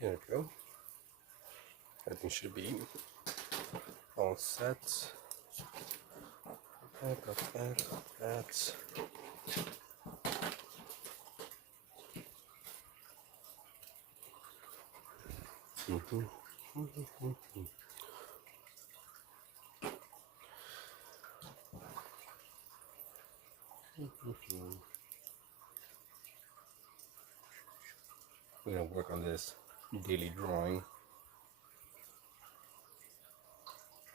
Here we go. Everything should be all set. Got that. We're gonna work on this daily drawing.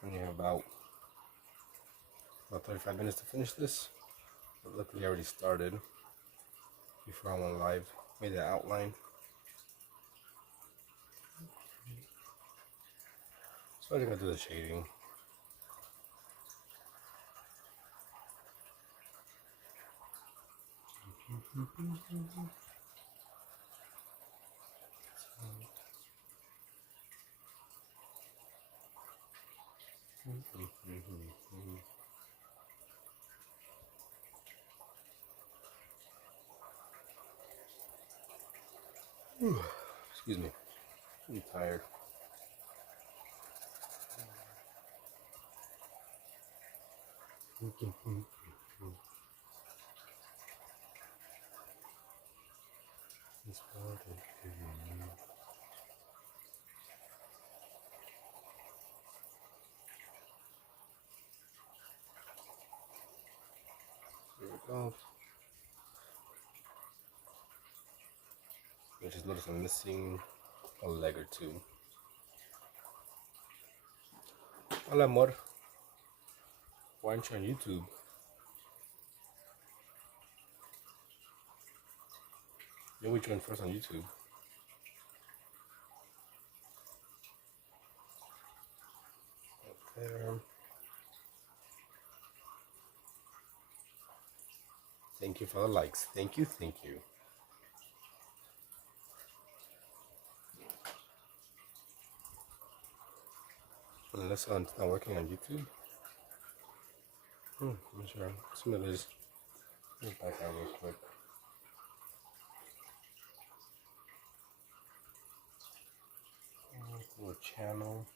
We have about 35 minutes to finish this. But luckily I already started before I went live. Made the outline. So I'm gonna do the shading. Excuse me, I'm tired. Here we go. I just noticed I'm missing a leg or two. Hola, amor. Why aren't you on YouTube? Yeah, we joined first on YouTube. Up there. Thank you for the likes. Thank you, thank you. Unless it's not working on YouTube. I'm sure. Some of this. Let me back out real quick. Little channel.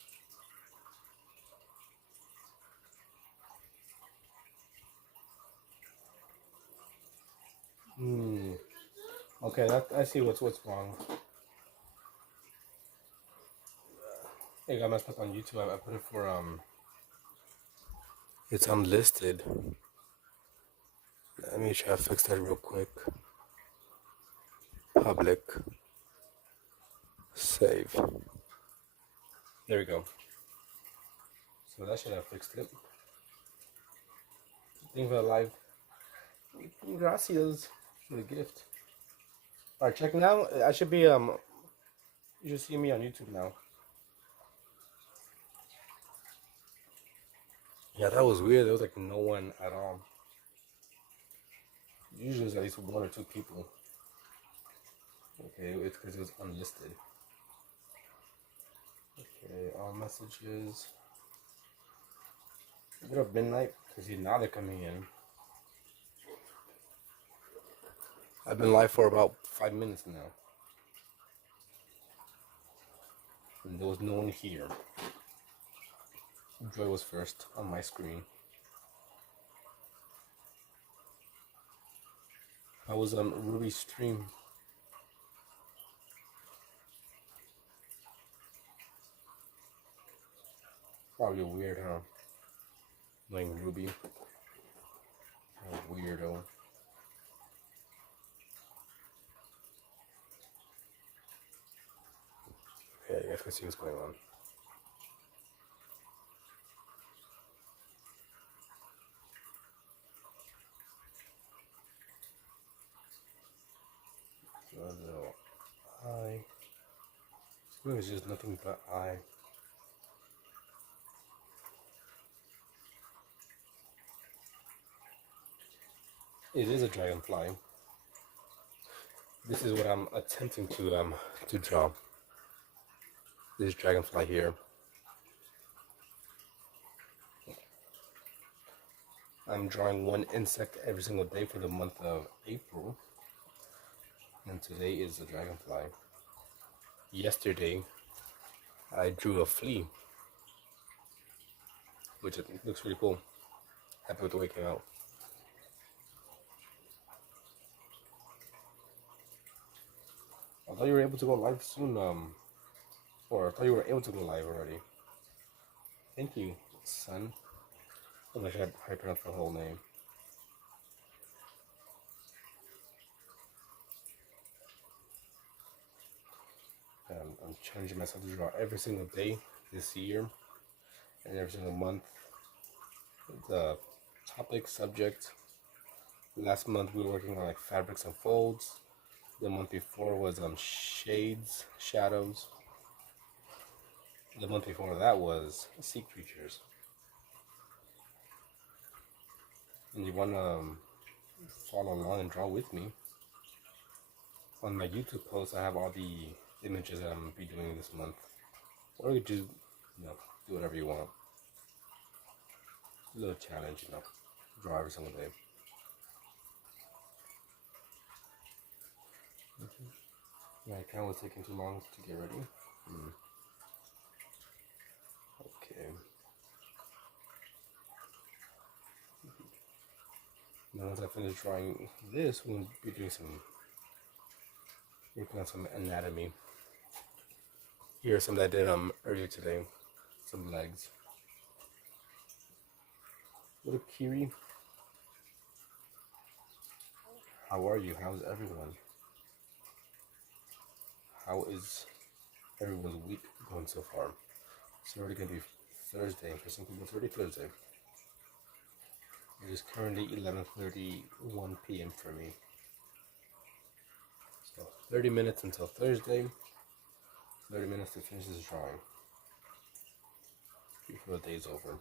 Okay, I see what's wrong. Hey, got messed up on YouTube. I put it for it's unlisted. Let me try to fix that real quick. Public. Save. There we go. So that should have fixed it. Thank you for the live. Gracias for the gift. Alright, check now. I should be you should see me on YouTube now. Yeah, that was weird. There was like no one at all. Usually there's at least 1 or 2 people. Okay, it's because it was unlisted. Okay, all messages. Get up midnight because now they're coming in. I've been live for about 5 minutes now. And there was no one here. Joy was first on my screen. I was on Ruby's stream. Probably weird, huh? Playing Ruby. A weirdo. Okay, I guess let's see what's going on. Little eye. It's just nothing but eye. It is a dragonfly. This is what I'm attempting to draw. This dragonfly here. I'm drawing 1 insect every single day for the month of April. And today is the dragonfly. yesterday I drew a flea, which looks really cool. Happy with the way it came out. I thought you were able to go live soon, or I thought you were able to go live already. Thank you, son. I'm not sure how to pronounce the whole name. I'm challenging myself to draw every single day this year and every single month. The topic, subject. Last month we were working on like fabrics and folds. The month before was shades, shadows. The month before that was sea creatures. And you wanna follow along and draw with me. On my YouTube post, I have all the images that I'm gonna be doing this month. Or you could do whatever you want. A little challenge, draw every single day. Yeah, I can't was taking too long to get ready. Okay. Now once I finish drawing this, we'll be doing working on some anatomy. Here are some that I did earlier today. Some legs. Little Kiri. How are you? How's everyone? How is everyone's week going so far? It's already gonna be Thursday. For some people, it's already Thursday. It is currently 11:31 p.m. for me. So 30 minutes until Thursday. 30 minutes to finish this drawing before the day's over.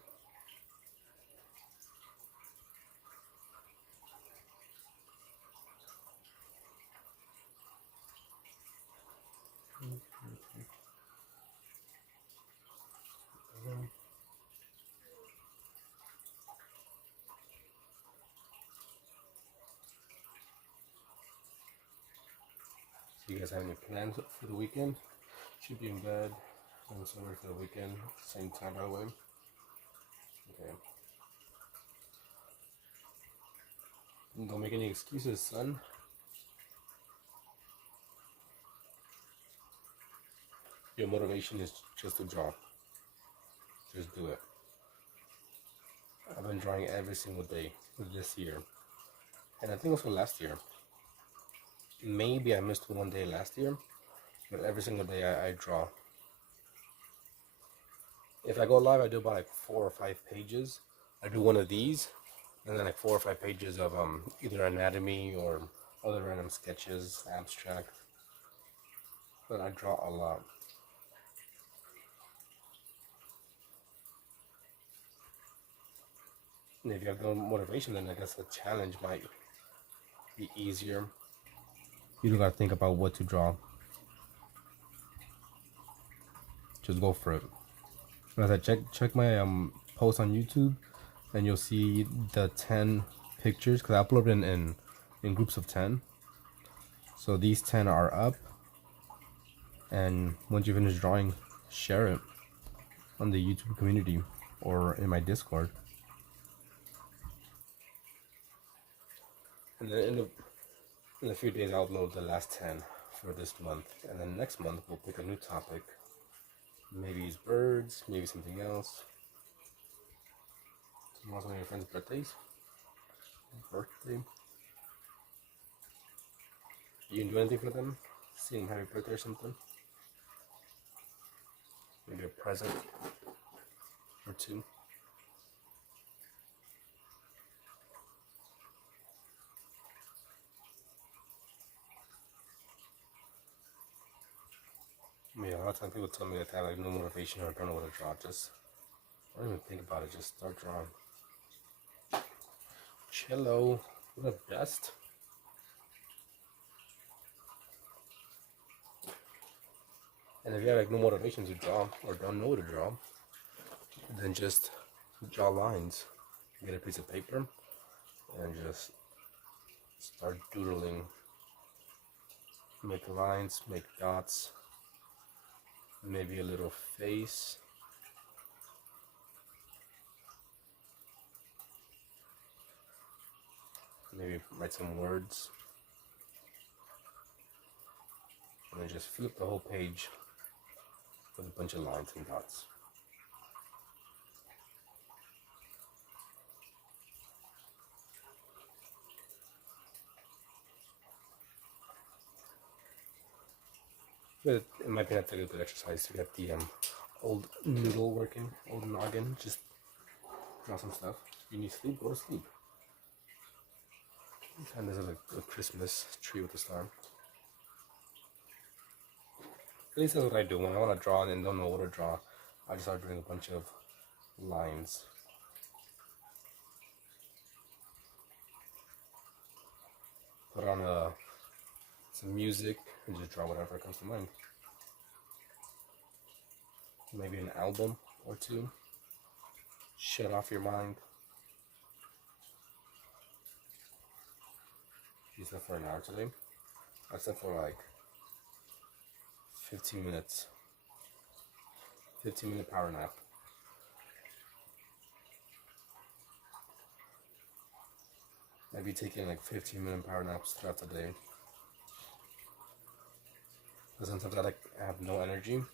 Do you guys have any plans for the weekend? Should be in bed. I'm sorry for the weekend. Same time, by the way. Okay. Don't make any excuses, son. Your motivation is just to draw. Just do it. I've been drawing every single day this year. And I think also last year. Maybe I missed one day last year. But every single day I draw. If I go live, I do about like 4 or 5 pages. I do one of these. And then like 4 or 5 pages of either anatomy or other random sketches, abstract. But I draw a lot. And if you have no motivation, then I guess the challenge might be easier. You don't gotta think about what to draw. Just go for it. As I check my post on YouTube, and you'll see the 10 pictures, because I upload in groups of 10. So these 10 are up, and once you finish drawing, share it on the YouTube community or in my Discord. And then in a few days, I'll upload the last 10 for this month, and then next month we'll pick a new topic. Maybe it's birds, maybe something else. Tomorrow's one of your friends' birthdays. Birthday. You can do anything for them? See them happy birthday or something? Maybe a present or two. Yeah, a lot of times people tell me that they have like no motivation or don't know what to draw. Just don't even think about it. Just start drawing. Cello, the best. And if you have like no motivation to draw or don't know what to draw, then just draw lines. Get a piece of paper and just start doodling. Make lines, make dots. maybe a little face. Maybe write some words. And then just flip the whole page with a bunch of lines and dots. But it might be a good exercise to get the old noodle working, old noggin. Just draw some stuff. You need sleep, go to sleep. And there's a Christmas tree with a star. At least that's what I do when I want to draw and don't know what to draw. I just start doing a bunch of lines. Put on some music and just draw whatever comes to mind. Maybe an album or two. Shut off your mind. You slept for an hour today? I slept for like 15 minutes. 15-minute power nap. I'd be taking like 15-minute power naps throughout the day. Because sometimes I have no energy. And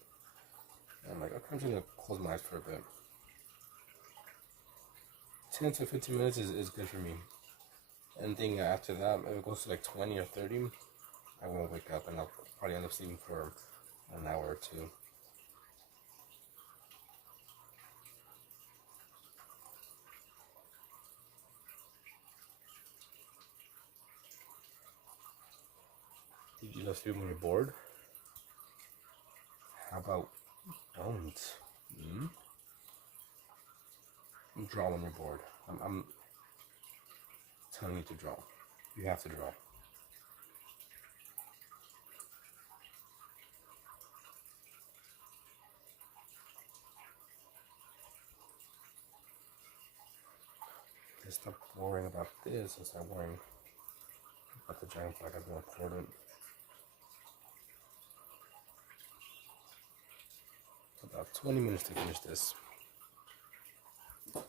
I'm like, okay, I'm just gonna close my eyes for a bit. 10 to 15 minutes is good for me. Anything after that, if it goes to like 20 or 30, I won't wake up and I'll probably end up sleeping for an hour or two. Did you just sleep when you're bored? How about don't? Draw when you're bored. I'm telling you to draw. You have to draw. Just stop worrying about this and start worrying about the Dragonfly. That's more important. About 20 minutes to finish this. I'm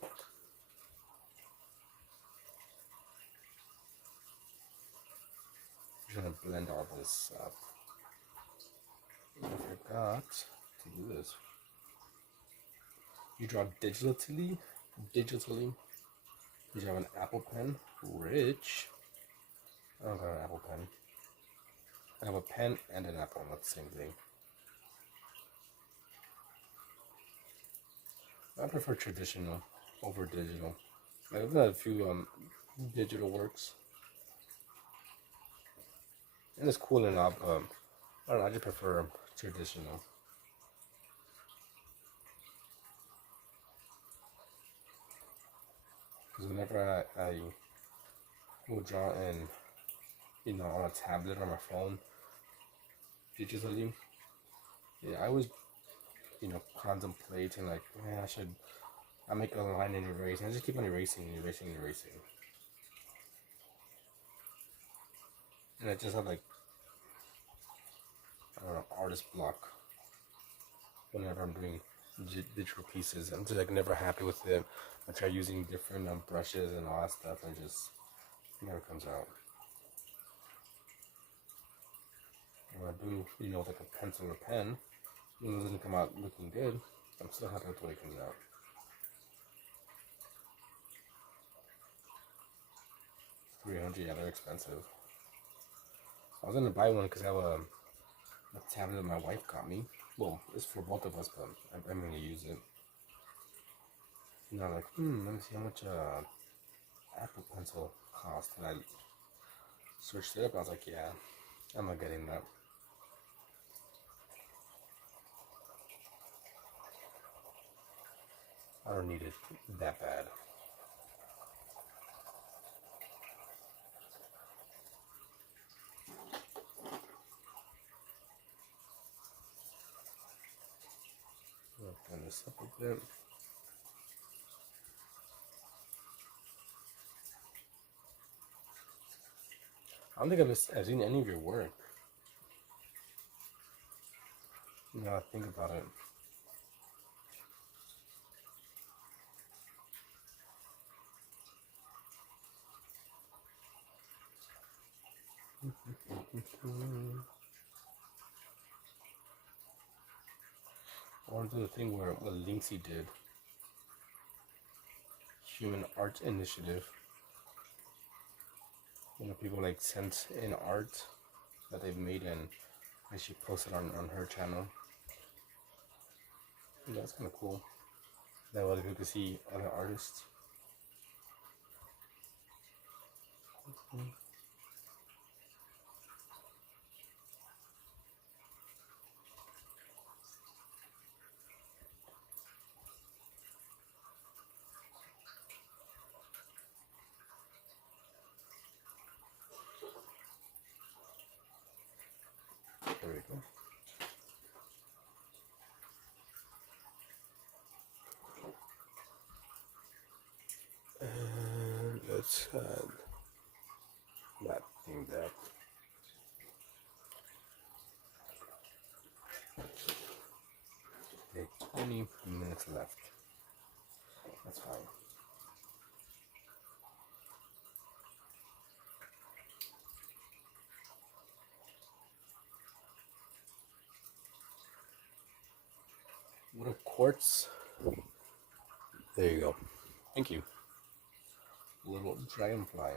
gonna blend all this up. I forgot to do this. You draw digitally. You have an Apple pen. Rich. I don't got an Apple pen. I have a pen and an apple, not the same thing. I prefer traditional over digital. I've got a few digital works. And it's cool enough. I don't know, I just prefer traditional. Because whenever I will draw in, on a tablet or my phone, digitally, yeah, I was, contemplating like, man, I make a line and erase, and I just keep on erasing. And I just have like, I don't know, artist block whenever I'm doing digital pieces. I'm just like never happy with it. I try using different brushes and all that stuff, and just never comes out. When I do, with like a pencil or pen, it doesn't come out looking good. I'm still happy with the way it comes out. $300, yeah, they're expensive. I was gonna buy one because I have a tablet that my wife got me. Well, it's for both of us, but I'm gonna use it. Like, let me see how much Apple Pencil cost. And I searched it up. I was like, yeah, I'm not getting that. I don't need it that bad. I'll turn this up a bit. I don't think I've seen any of your work. Now I think about it. Or do the thing where what Linksy did, Human Art Initiative. You know, people like sent in art that they've made and she posted on her channel. And that's kind of cool. That way other people can see other artists. There we go. And let's add that thing there. Okay, 20 minutes left. That's fine. Little quartz. There you go. Thank you. Little dragonfly.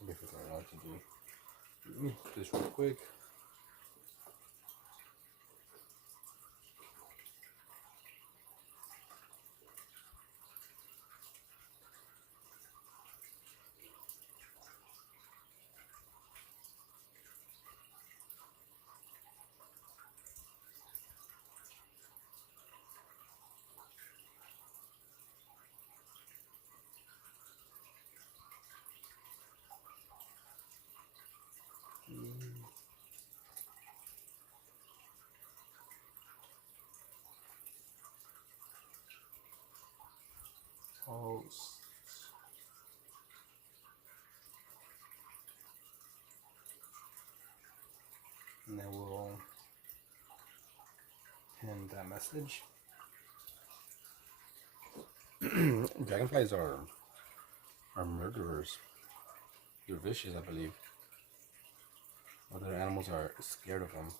Let me figure out what to do. Let me do this real quick. Post. And then we'll end that message. Dragonflies are murderers. They're vicious, I believe. Other animals are scared of them.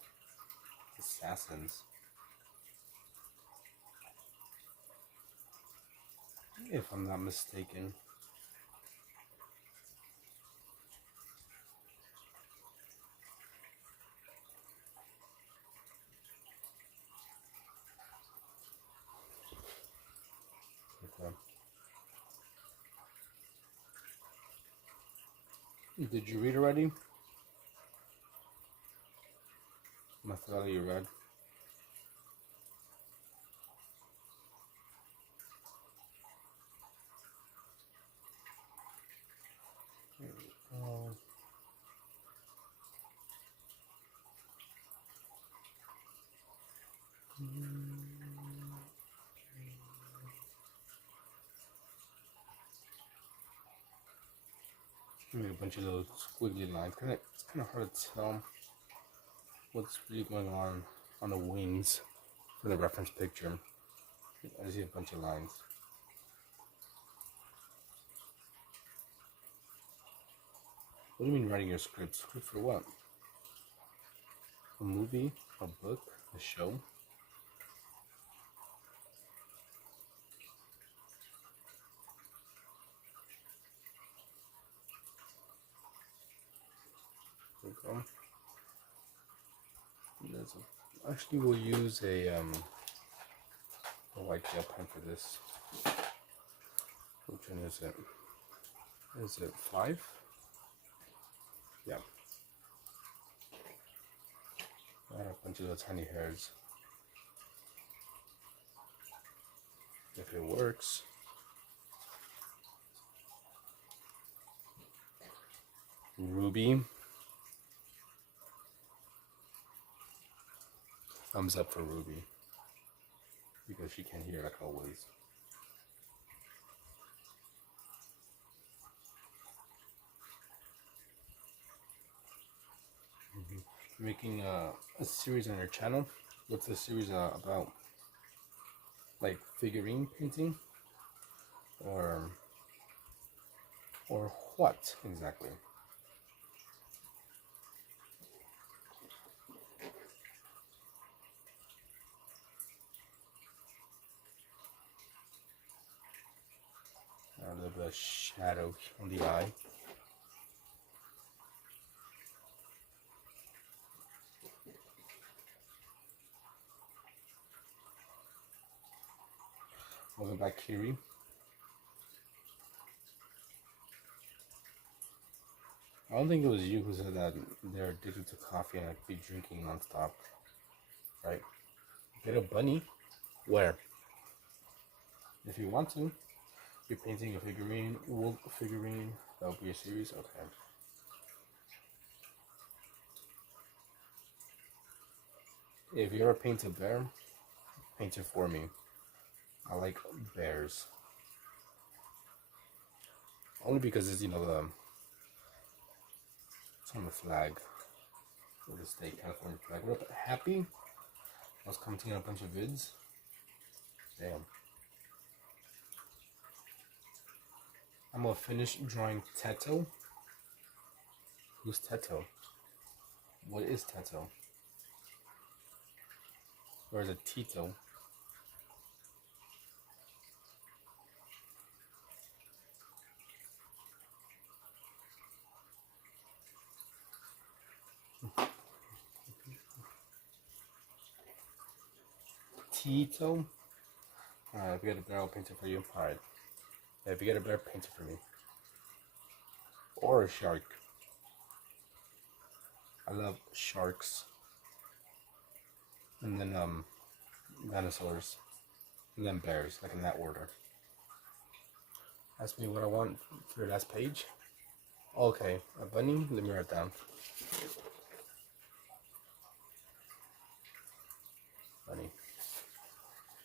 Assassins. If I'm not mistaken. Okay. Did you read already? I forgot that you read. Maybe a bunch of little squiggly lines. It's kind of hard to tell what's really going on the wings for the reference picture. I see a bunch of lines. What do you mean writing your script? Script for what? A movie? A book? A show? Okay. Actually, we'll use a white gel pen for this. Which one is it? Is it 5? Yeah. I have a bunch of little tiny hairs. If it works. Ruby. Thumbs up for Ruby. Because she can hear like always. making a series on your channel. What's the series about? Like figurine painting, or what exactly? A little bit of shadow on the eye. Welcome back, Kiri. I don't think it was you who said that they're addicted to coffee and like be drinking nonstop, right? Get a bunny. Where? If you want to, you're painting a figurine, wolf figurine. That would be a series. Okay. If you ever paint a bear, paint it for me. I like bears. Only because it's, you know, it's on the flag of the state, California flag. What up, Happy? I was commenting on a bunch of vids. Damn. I'm gonna finish drawing Teto. Who's Teto? What is Teto? Or is it Tito? Tito? Alright, if you get a bear, I'll paint it for you. Alright. Yeah, if you get a bear, paint it for me. Or a shark. I love sharks. And then, dinosaurs. And then bears, like in that order. Ask me what I want for your last page. Okay, a bunny. Let me write it down. Bunny.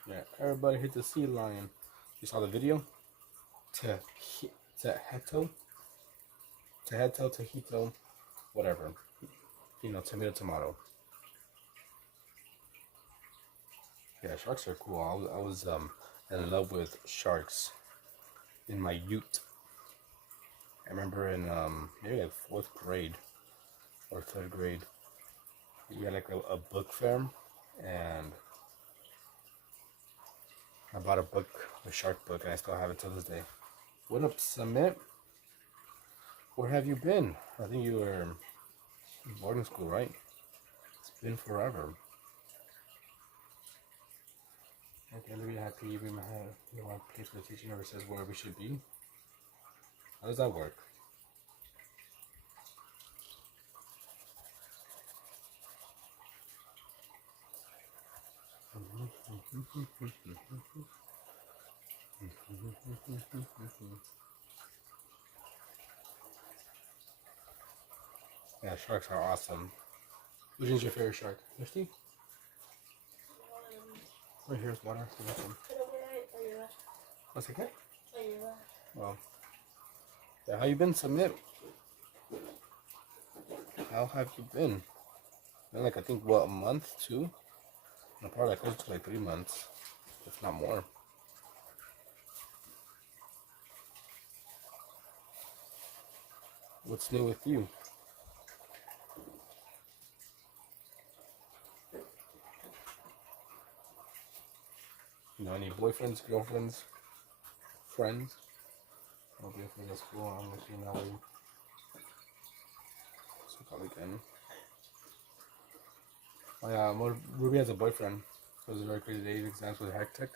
Yeah, everybody hit the sea lion. You saw the video? Teheto, Tahito, whatever. You know, tomato. Yeah, sharks are cool. I was in love with sharks in my youth. I remember in maybe like 4th grade or 3rd grade, we had like a book fair, and I bought a book, a shark book, and I still have it to this day. What up, Summit? Where have you been? I think you were in boarding school, right? It's been forever. Okay, let me happy. We might have, you want to place for the teacher never says where we should be. How does that work? Yeah, sharks are awesome. Which is your favorite shark? Thirsty? Right here's water. What's okay? Well, yeah, how you been, Submit? How have you been? Been like, I think, what, a month, 2? No, probably like close to like 3 months, if not more. What's new with you? You know, any boyfriends, girlfriends, friends? No boyfriends at school. I'm looking now. So call again. Oh yeah, Ruby has a boyfriend. It was a very crazy day. Exams were hectic.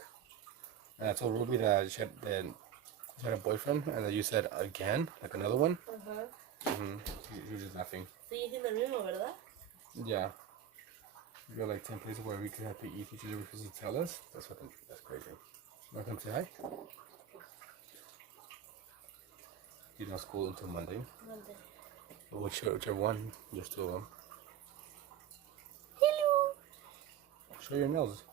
And I told Ruby that she had a boyfriend, and that you said again, like another one. He was just laughing. So you think the mismo, ¿verdad? Yeah. We got like 10 places where we could have to eat each other because you tell us. That's crazy. You want to come say hi? You're not school until Monday. Whichever one you're still. Hello. Show your nails.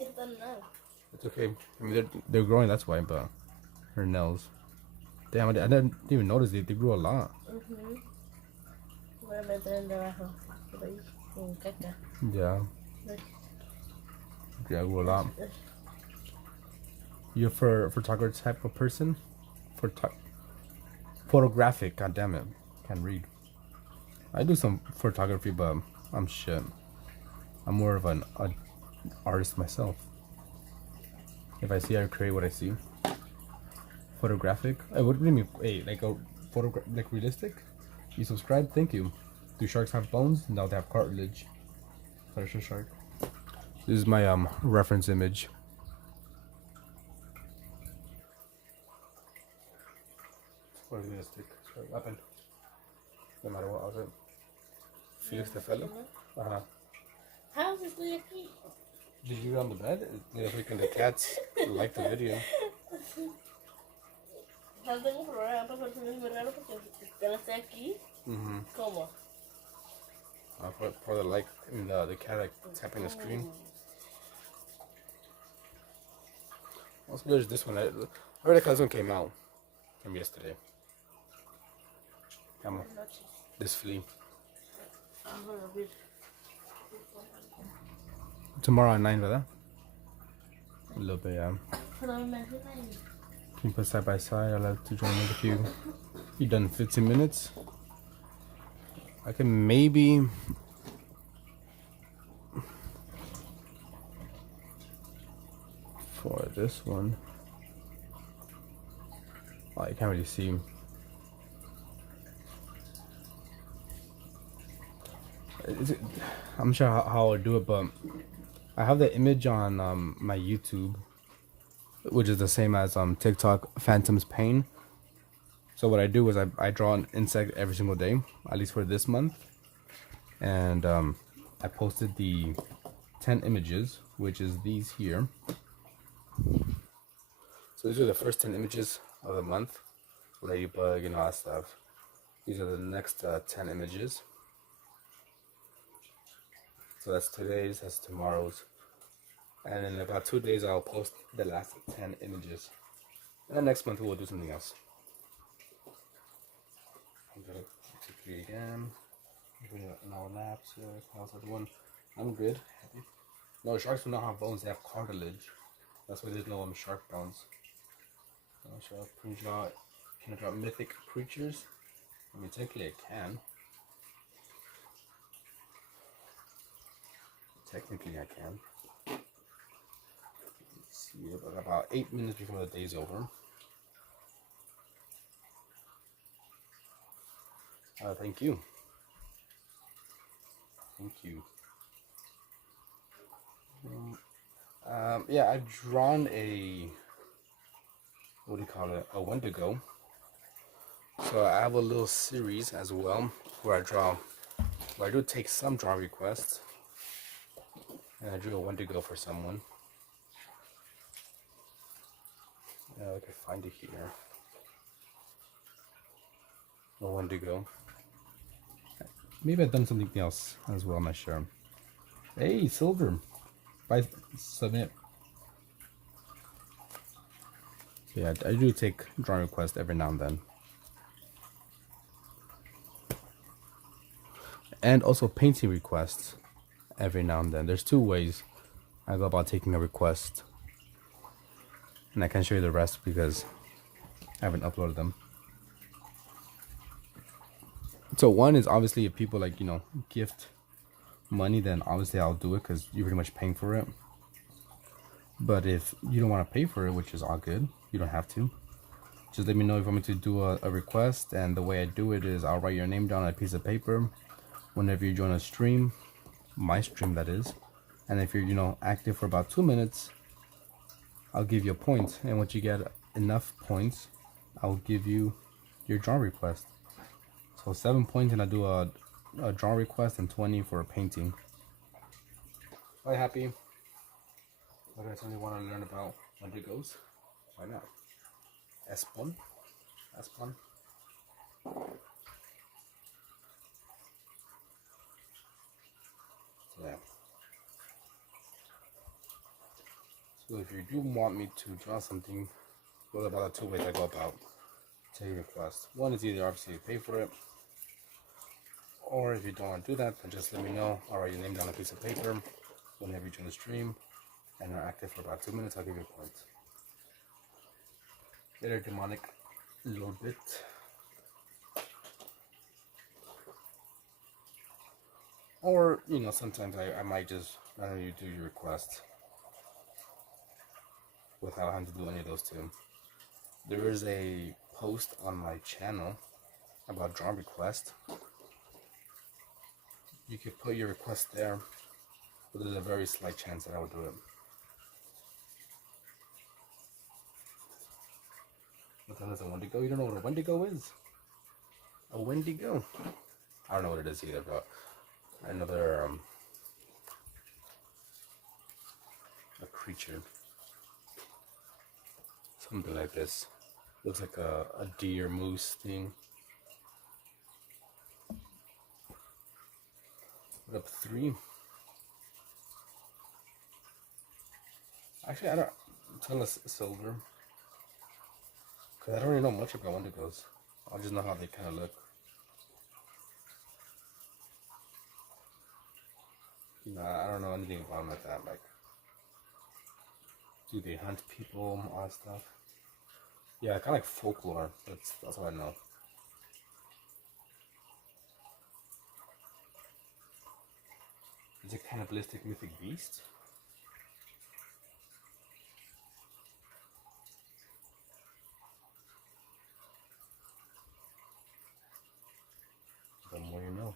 I don't know. It's okay. I mean, they're growing. That's why, but her nails. Damn, I didn't even notice they grew a lot. Voy a meter en debajo. Caca. Yeah. Yeah, I go a lot. You're for photographer type of person? Photographic, god damn it. Can't read. I do some photography, but I'm shit. I'm more of an artist myself. If I see, I create what I see. Photographic? What do you mean? Hey, like a photograph, like realistic? You subscribe? Thank you. Do sharks have bones? No, they have cartilage. There's a shark. This is my reference image. What realistic? Weapon. No matter what of it. Felix the fellow. How is this aquí? Did you get on the bed? Yeah, freaking the cats like the video. No tengo problema, pero es muy raro porque usted no esté aquí. ¿Cómo? For the like in the cat like tapping the screen. Also, there's this one. I heard that this one came out from yesterday. Come on. This flea. Tomorrow at 9, ¿verdad? A little bit, yeah. Can you put side by side? I'll have to join with you. You done 15 minutes? I can maybe. For this one. Oh, you can't really see. I'm sure how I'll do it, but I have the image on my YouTube, which is the same as TikTok, Phantom's Pain. So what I do is I draw an insect every single day, at least for this month. And I posted the 10 images, which is these here. So these are the first 10 images of the month. Ladybug and all that stuff. These are the next 10 images. So that's today's, that's tomorrow's. And in about 2 days, I'll post the last 10 images. And then next month, we'll do something else. I'm gonna quickly again. An hour lapse. How's everyone? I'm good. No, sharks do not have bones, they have cartilage. That's why there's no shark bones. Shark pre-draw. Can I draw mythic creatures? I mean, technically I can. Technically I can. Let's see, about 8 minutes before the day's over. Thank you. Thank you. Yeah, I've drawn a, what do you call it, a Wendigo. So I have a little series as well where I do take some draw requests. And I drew a Wendigo for someone. I can find it here. A Wendigo. Maybe I've done something else as well, I'm not sure. Hey, Silver. Bye, submit. Yeah, I do take drawing requests every now and then. And also painting requests every now and then. There's 2 ways I go about taking a request. And I can't show you the rest because I haven't uploaded them. So one is obviously if people like, gift money, then obviously I'll do it because you're pretty much paying for it. But if you don't want to pay for it, which is all good, you don't have to. Just let me know if you want me to do a request, and the way I do it is I'll write your name down on a piece of paper whenever you join a stream, my stream that is. And if you're active for about 2 minutes, I'll give you a point, and once you get enough points, I'll give you your draw request. So 7 points, and I do a draw request, and 20 for a painting. Are you happy? What I certainly want to learn about Wendigos? Why not? Espon. So yeah. So if you do want me to draw something, well, about 2 ways I go about taking requests. One is either obviously pay for it, Or if you don't want to do that, then just let me know. I'll write your name down on a piece of paper whenever you join the stream, and you're active for about 2 minutes, I'll give you a point. Later, demonic a little bit. Or, you know, sometimes I might just, I don't know, you do your request without having to do any of those two. There is a post on my channel about drawing request. You could put your request there, but there's a very slight chance that I will do it. What the hell is a Wendigo? You don't know what a Wendigo is? A Wendigo? I don't know what it is either, but another a creature. Something like this. Looks like a deer moose thing. What up 3? Actually, I don't. Tell us silver. Because I don't really know much about Wendigos. I just know how they kind of look. You know, I don't know anything about them like that. Like, do they hunt people, all that stuff? Yeah, kind of like folklore. That's what I know. Is it cannibalistic mythic beast? The more you know.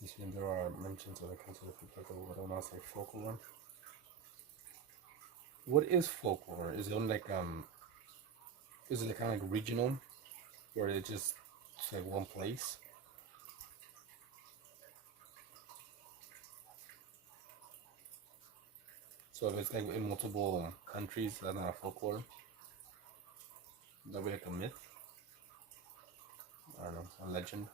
You see, there are mentions of the council of Folklore, what I want to say folklore. What is folklore? Is it only like is it kind of like regional, where it's just like one place? So if it's like in multiple countries, that's not a folklore. That'd be like a myth. I don't know, a legend.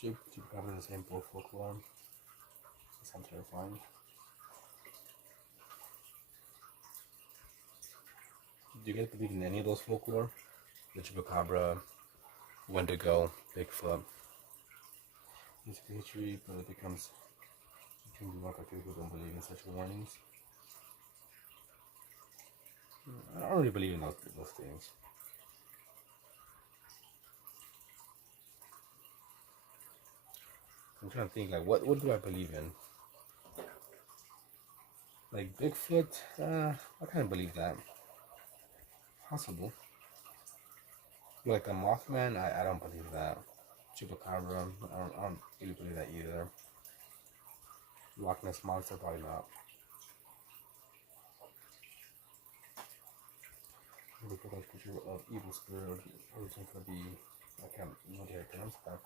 Should probably the same both folklore. That sounds terrifying. Do you guys believe in any of those folklore? The chupacabra, Wendigo, Bigfoot. It's history, but it becomes can be more people who don't believe in such warnings. I don't really believe in those things. I'm trying to think, like, what do I believe in? Like Bigfoot, I kind of believe that. Possible. Like a Mothman, I don't believe that. Chupacabra, I don't really believe that either. Loch Ness Monster, probably not. The picture of evil spirit origin could be, I can't know the terms, but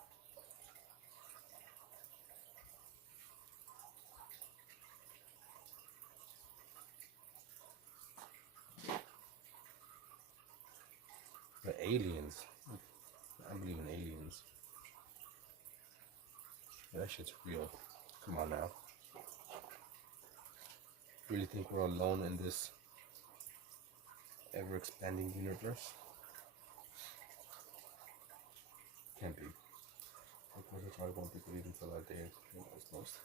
the aliens. I believe in aliens. Yeah, that shit's real. Come on now. Really think we're alone in this ever-expanding universe? Can't be. Of course, I probably won't be believing until that day is most.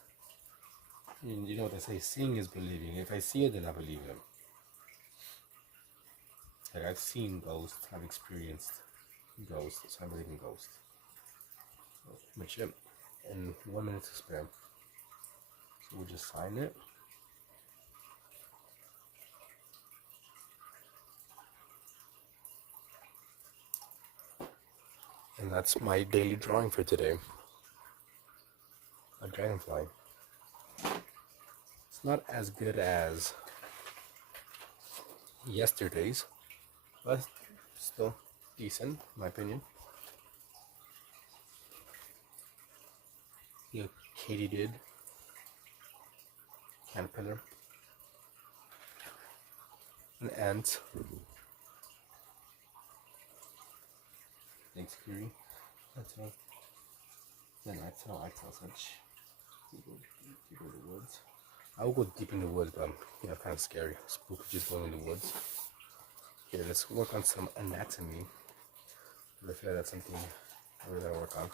You know what they say, seeing is believing. If I see it, then I believe it. Like, I've seen ghosts, I've experienced ghosts, so I believe in ghosts. But yeah, in 1 minute to spare. So we'll just sign it. And that's my daily drawing for today. A dragonfly. It's not as good as yesterday's, but still decent, in my opinion. Yeah, Katie did. caterpillar, an ant. Thanks, Kiri. That's all. Then I tell such. Deep in the woods. I will go deep in the woods, but yeah, kind of scary. Spooky just going in the woods. Here, let's work on some anatomy. I feel like that's something I really gotta work on.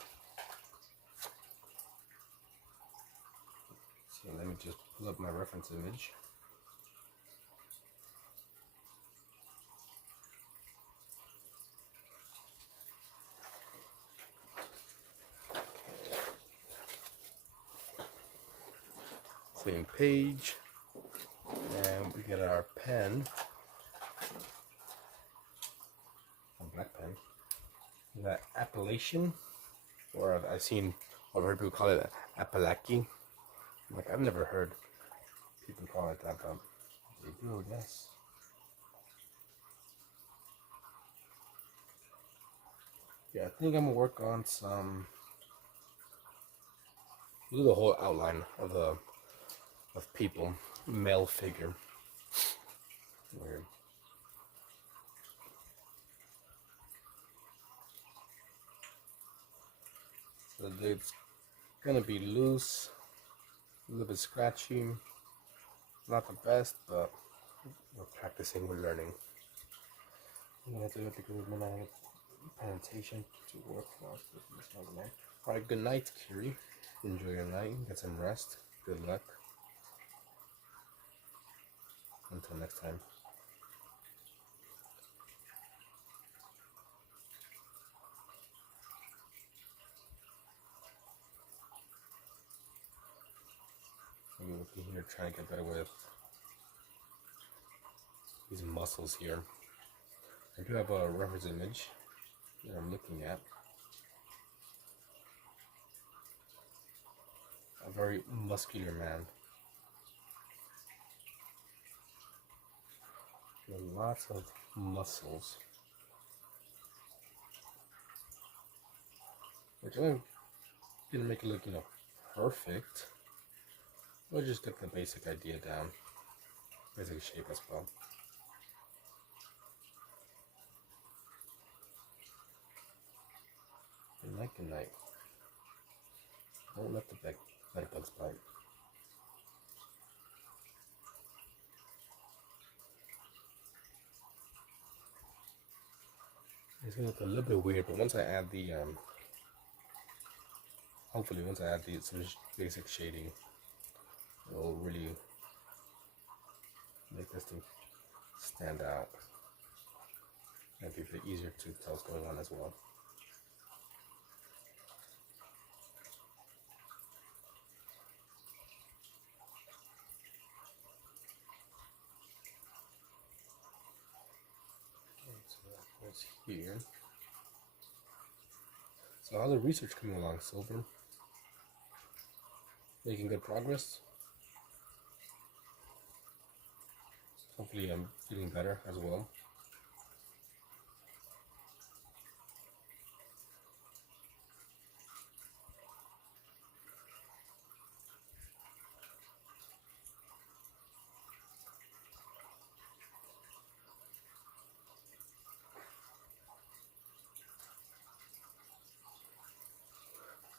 So let me just pull up my reference image. Same page, and we get our pen, a black pen. That Appalachian, or I've heard people call it Appalachia. Like, I've never heard people call it that, but they do, yes. Yeah, I think I'm gonna work on some. Do the whole outline of people, male figure. Weird. So it's gonna be loose, a little bit scratchy. Not the best, but we're practicing, we're learning. I'm gonna have to go to the presentation to work now. Alright, good night, Kiri. Enjoy your night, get some rest. Good luck. Until next time. I'm looking here, trying to get better with these muscles here. I do have a reference image that I'm looking at. A very muscular man. With lots of muscles. Which I'm gonna make it look, perfect. We'll just get the basic idea down. Basic shape as well. Good night, good night. Don't let the bed bugs bite. It's gonna look a little bit weird, but once I add the hopefully once I add some basic shading, it'll really make this thing stand out. It'll be a bit easier to tell what's going on as well. Here. So how's the research coming along, Silver? Making good progress? Hopefully I'm feeling better as well.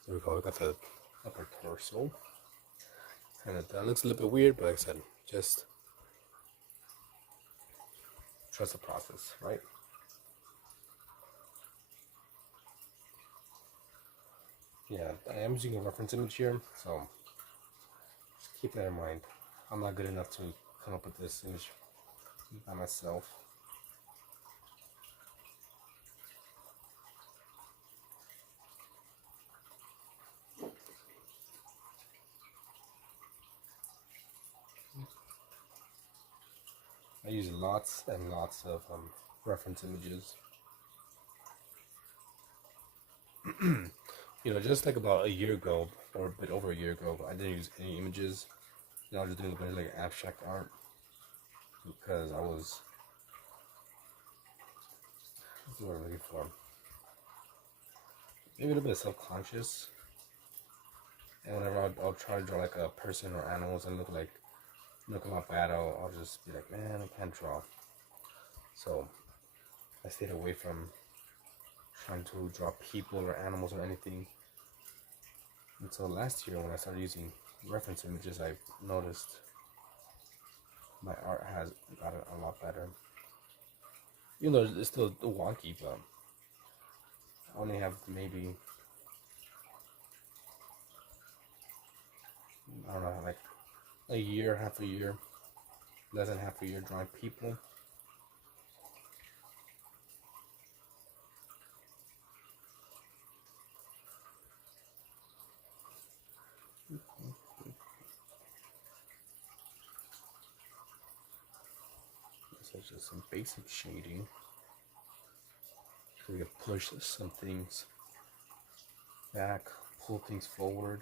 There we go, we got the upper torso. And that looks a little bit weird, but like I said, just trust the process, right? Yeah, I am using a reference image here, so just keep that in mind. I'm not good enough to come up with this image by myself. I use lots and lots of reference images. Just like about a year ago, or a bit over a year ago, I didn't use any images. I was just doing a bunch of like abstract art because I was what am I looking for? Maybe a little bit self-conscious. And whenever I'll try to draw like a person or animals and look like look a lot bad, I'll just be like, man, I can't draw. So I stayed away from trying to draw people or animals or anything until last year when I started using reference images. I noticed my art has gotten a lot better. Even though it's still wonky, but I only have maybe, I don't know, like a year, half a year, less than half a year drawing people. This is just some basic shading. We can push some things back, pull things forward.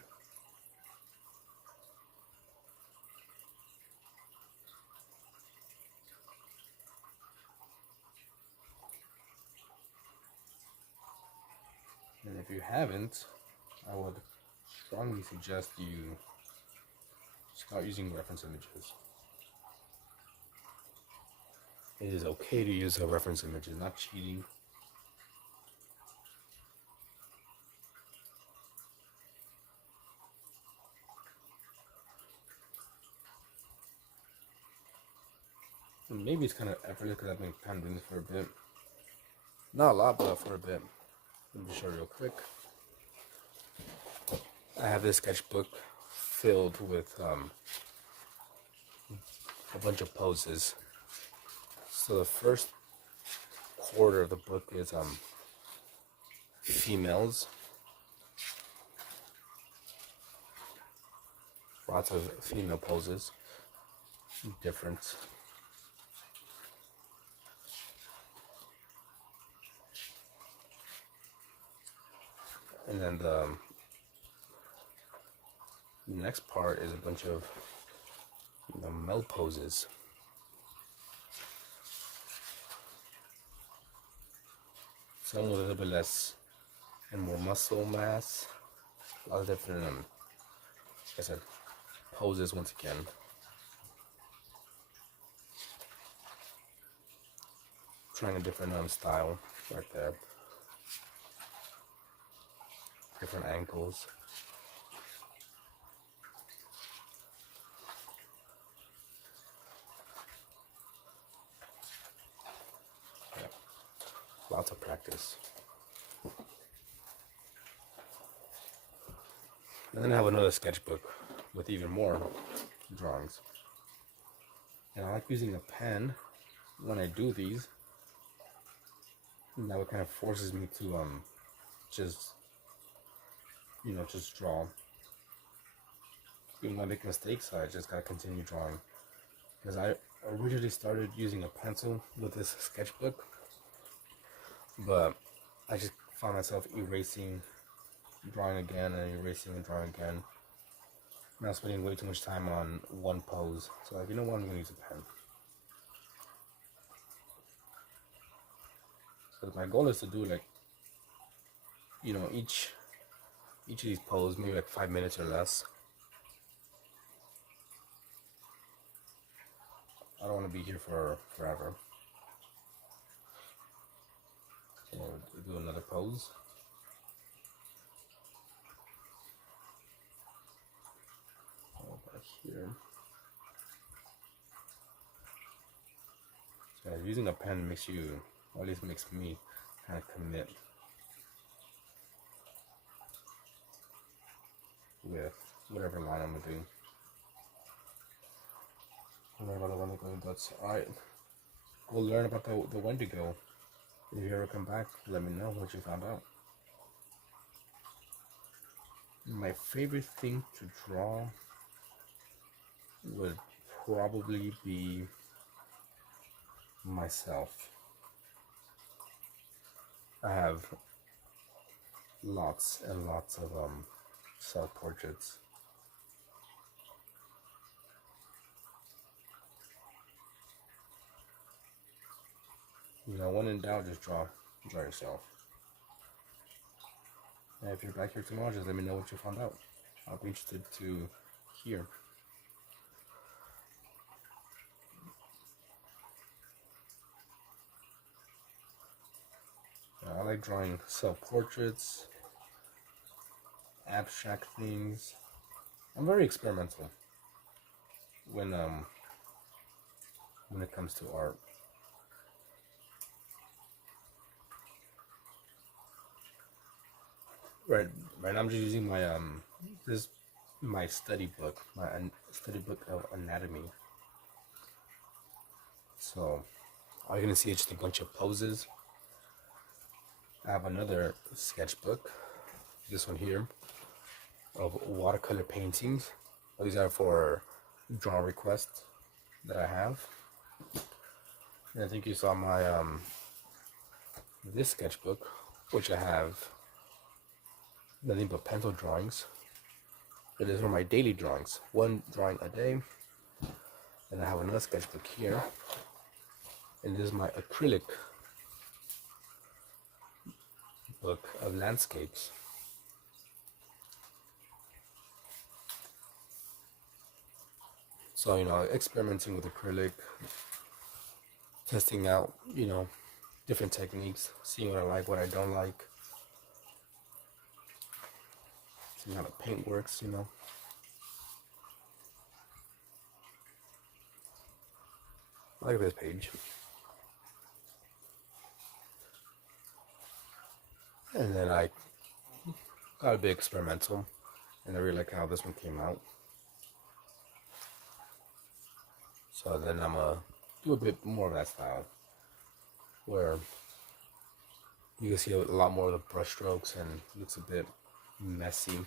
And if you haven't, I would strongly suggest you start using reference images. It is okay to use a reference images, not cheating. And maybe it's kind of effortless because I've been kind of doing this for a bit. Not a lot, but for a bit. Let me show you real quick. I have this sketchbook filled with a bunch of poses. So the first quarter of the book is females. Lots of female poses, different. And then the next part is a bunch of male poses. Some with a little bit less and more muscle mass. A lot of different, like I said, poses once again. Trying a different style right there. Different ankles. Yeah. Lots of practice. And then I have another sketchbook with even more drawings. And I like using a pen when I do these. And that kind of forces me to just draw. Even though I make mistakes, I just gotta continue drawing. Because I originally started using a pencil with this sketchbook, but I just found myself erasing, drawing again, and erasing and drawing again. And I was spending way too much time on one pose. So like, you know what, I'm gonna use a pen. So my goal is to do like, each of these poses, maybe like 5 minutes or less. I don't want to be here for forever. So we'll do another pose. Back here. So using a pen makes you, or at least makes me, kind of commit with whatever line I'm gonna do. Learn about the Wendigo, but alright. We'll learn about the Wendigo. If you ever come back, let me know what you found out. My favorite thing to draw would probably be myself. I have lots and lots of self-portraits. When in doubt, just draw yourself. And if you're back here tomorrow, just let me know what you found out. I'll be interested to hear. like drawing self-portraits, abstract things. I'm very experimental when it comes to art. Right now I'm just using my study book, study book of anatomy. So all you're gonna see is just a bunch of poses. I have another sketchbook, this one here, of watercolor paintings. These are for draw requests that I have. And I think you saw my this sketchbook, which I have nothing but pencil drawings. It is for my daily drawings, one drawing a day. And I have another sketchbook here, and this is my acrylic book of landscapes. So, experimenting with acrylic, testing out, different techniques, seeing what I like, what I don't like, seeing how the paint works, I like this page. And then I got a bit experimental, and I really like how this one came out. So then I'm gonna do a bit more of that style, where you can see a lot more of the brush strokes and it looks a bit messy.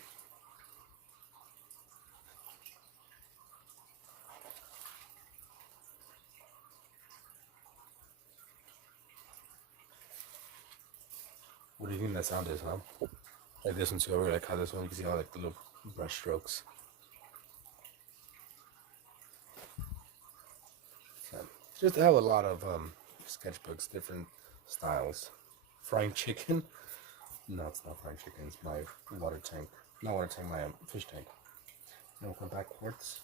What do you think that sound is, huh? Like this one too, I really like how this one, you can see all like the little brush strokes. So, just to have a lot of sketchbooks, different styles. Frying chicken? No, it's not frying chicken, it's my water tank. Not water tank, my fish tank. No compact quartz.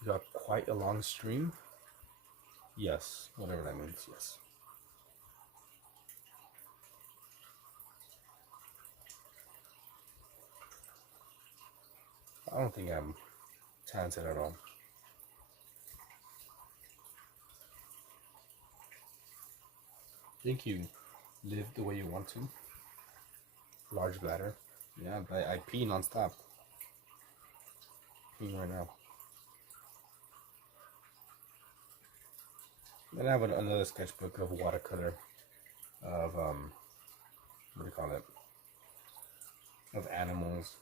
You got quite a long stream? Yes, whatever that means, yes. I don't think I'm talented at all. I think you live the way you want to. Large bladder. Yeah, but I pee non-stop. Peeing right now. Then I have another sketchbook of watercolor of what do you call it? Of animals,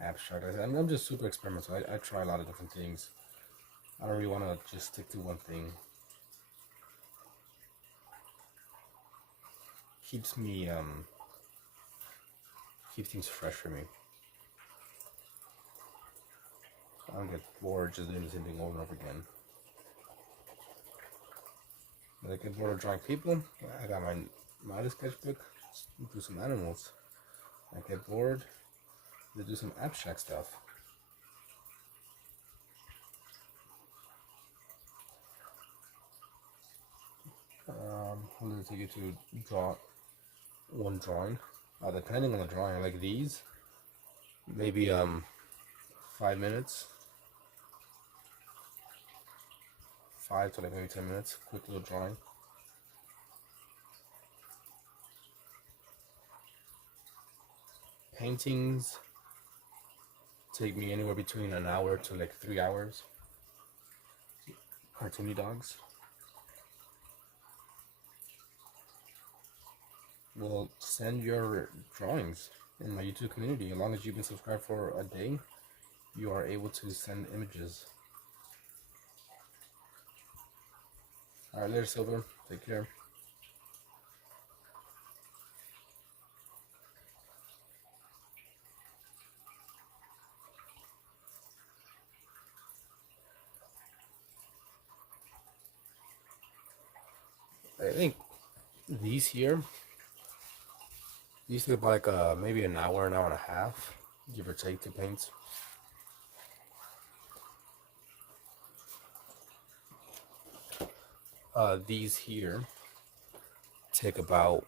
abstract. I'm just super experimental. I try a lot of different things. I don't really want to just stick to one thing. Keeps me keeps things fresh for me. I don't get bored just doing the same thing over and over again. When I get bored of drawing people, I got my other sketchbook, do some animals. I get bored, they do some abstract stuff. How long does it take you to draw one drawing? Depending on the drawing, like these, maybe 5 minutes. 5 to like maybe 10 minutes, quick little drawing. Paintings take me anywhere between an hour to like 3 hours. Cartoony dogs. Well, send your drawings in my YouTube community. As long as you've been subscribed for a day, you are able to send images. Alright, later, Silver. Take care. I think these here, these take about like maybe an hour and a half, give or take, to paint. These here take about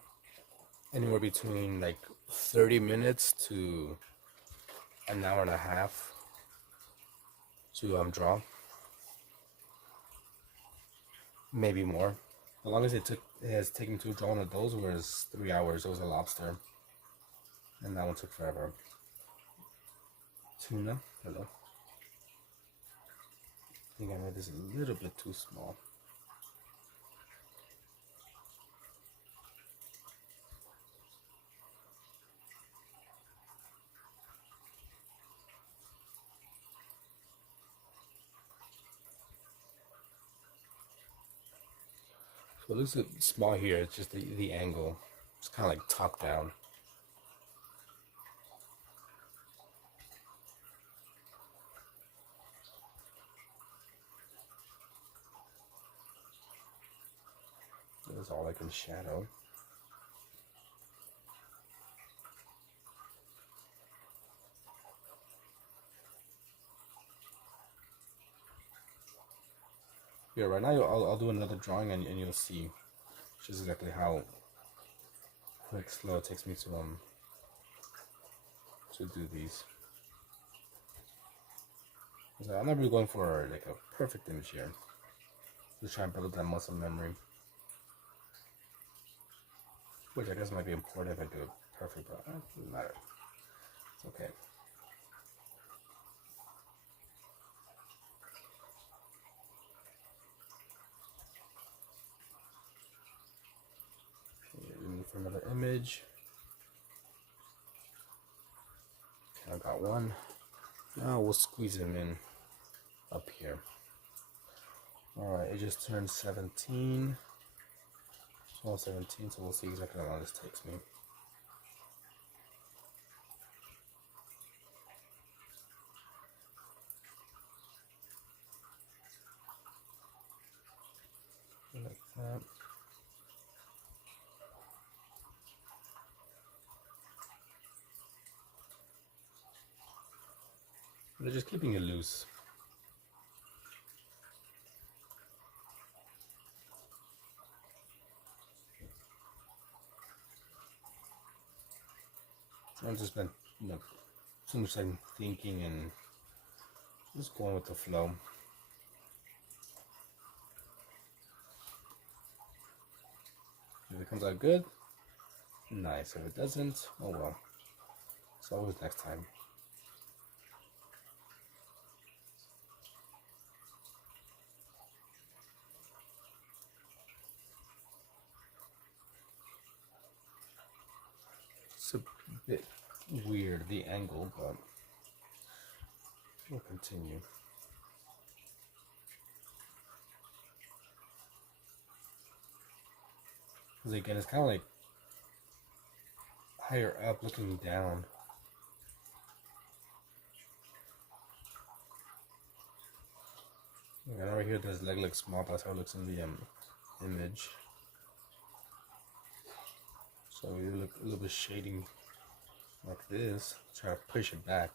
anywhere between like 30 minutes to an hour and a half to draw, maybe more. The longest it has taken to draw one of those was 3 hours. It was a lobster, and that one took forever. Tuna, hello. I think I made this a little bit too small. So it looks small here. It's just the angle. It's kind of like top down. It's all like in shadow. Yeah, right now I'll do another drawing and you'll see just exactly how quick, slow it takes me to do these. So I'm not really going for like a perfect image here. Just try and build up that muscle memory, which I guess might be important if I do it perfect, but it doesn't matter. It's okay. Move for another image. Okay, I got one. Now we'll squeeze him in up here. Alright, it just turned 17. It's almost 17, so we'll see exactly how long this takes me. Like that. They're just keeping it loose. I've just been, too much time thinking and just going with the flow. If it comes out good, nice. If it doesn't, oh well. It's always next time. It's a bit weird, the angle, but we'll continue. Because again, it's kind of like higher up looking down. And over here, this leg looks small, but that's how it looks in the image. So we look a little bit shading like this. Try to push it back.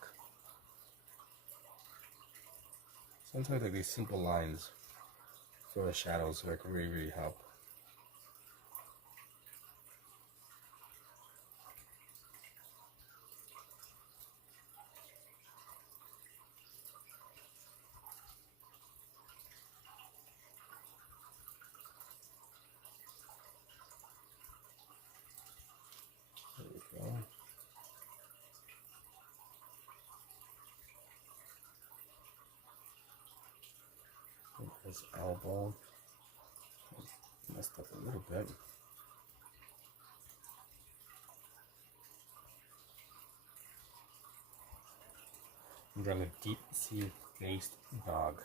Sometimes like these simple lines for the shadows that can really, really help. There we go. His elbow messed up a little bit. I'm drawing a deep sea based dog.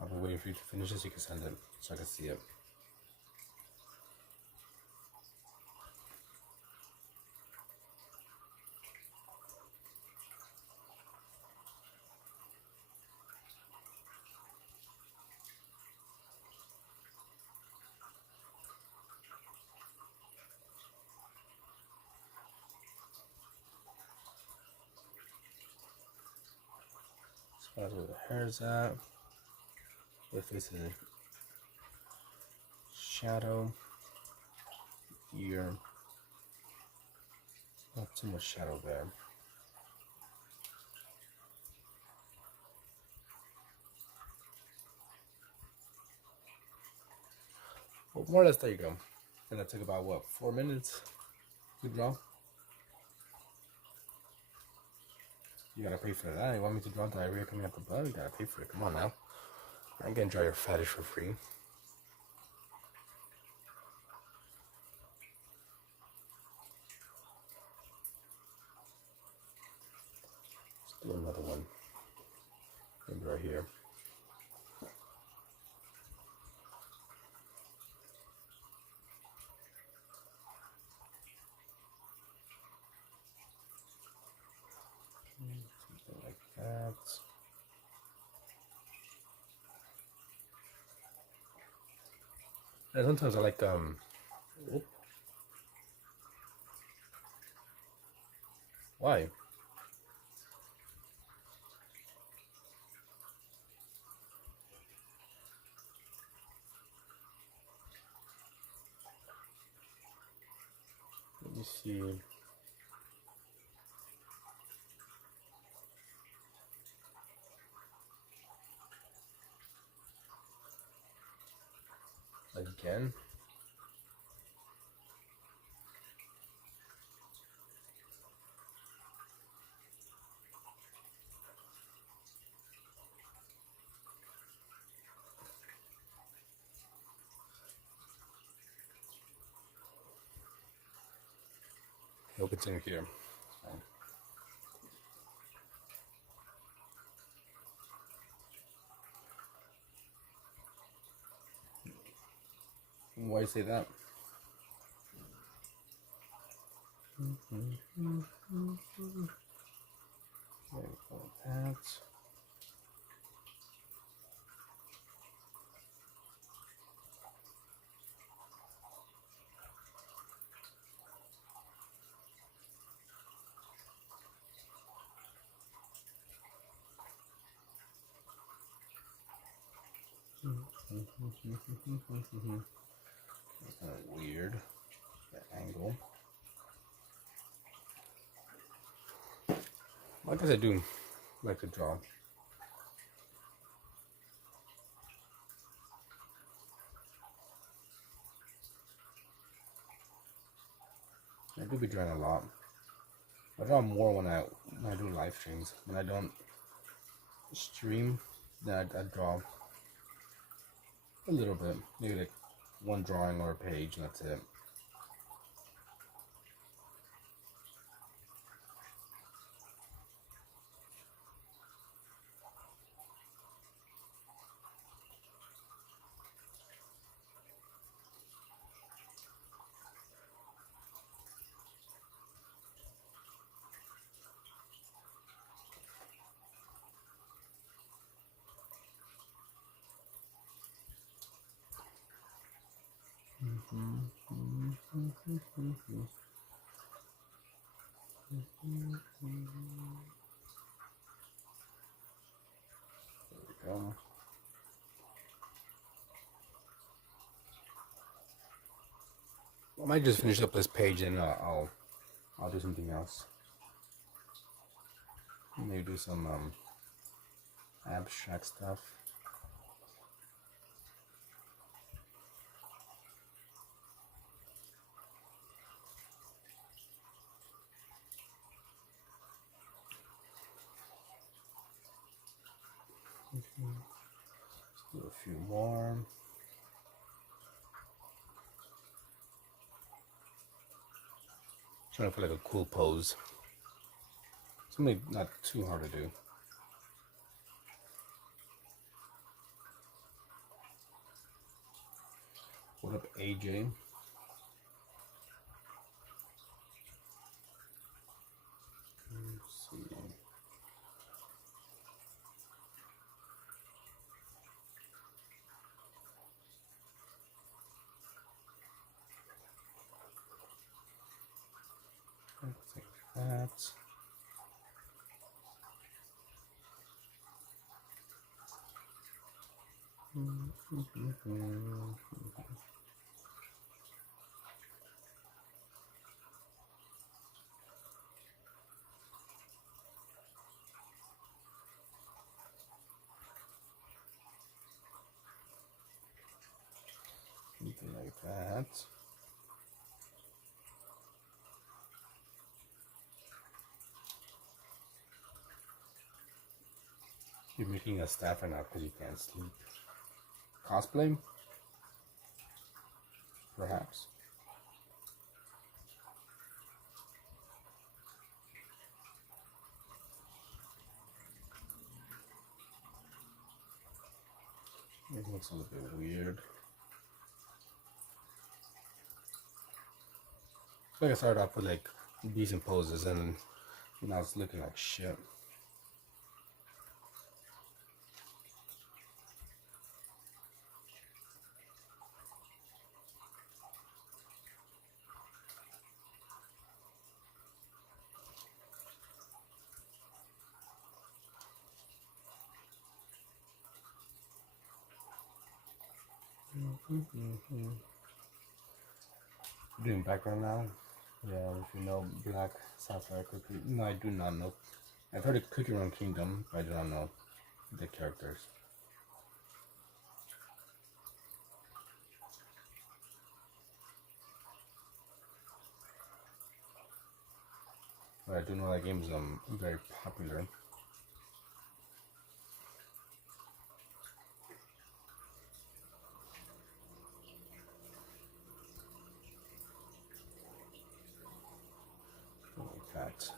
I'll be waiting for you to finish this so you can send it so I can see it. So that's where the hair's at. The face is shadow here. Not too much shadow there. Well, more or less, there you go. And that took about, what, 4 minutes to draw? You gotta pay for that. You want me to draw diarrhea coming out the blood? You gotta pay for it. Come on now. I ain't gonna draw your fetish for free. Let's do another one. Maybe right here. Something like that. And sometimes I like why? Let me see. Again. We'll continue here. Why you say that? That. That's kind of weird. That angle. I guess I do like to draw. I do be drawing a lot. I draw more when I do live streams. When I don't stream, then I draw a little bit. Maybe like one drawing or a page, and that's it. There we go. I might just finish up this page and I'll do something else. Maybe do some abstract stuff. Let's do a few more. Trying to put like a cool pose. Something not too hard to do. What up, AJ? Let's see. Like that. like that. You're making a staff right now because you can't sleep. Cosplay? Perhaps. It looks a little bit weird. Like I started off with like decent poses and now it's looking like shit. Doing background now. Yeah, if you know Black Sapphire Cookie. No, I do not know. I've heard of Cookie Run Kingdom, but I do not know the characters. But I do know that game is very popular. Like that.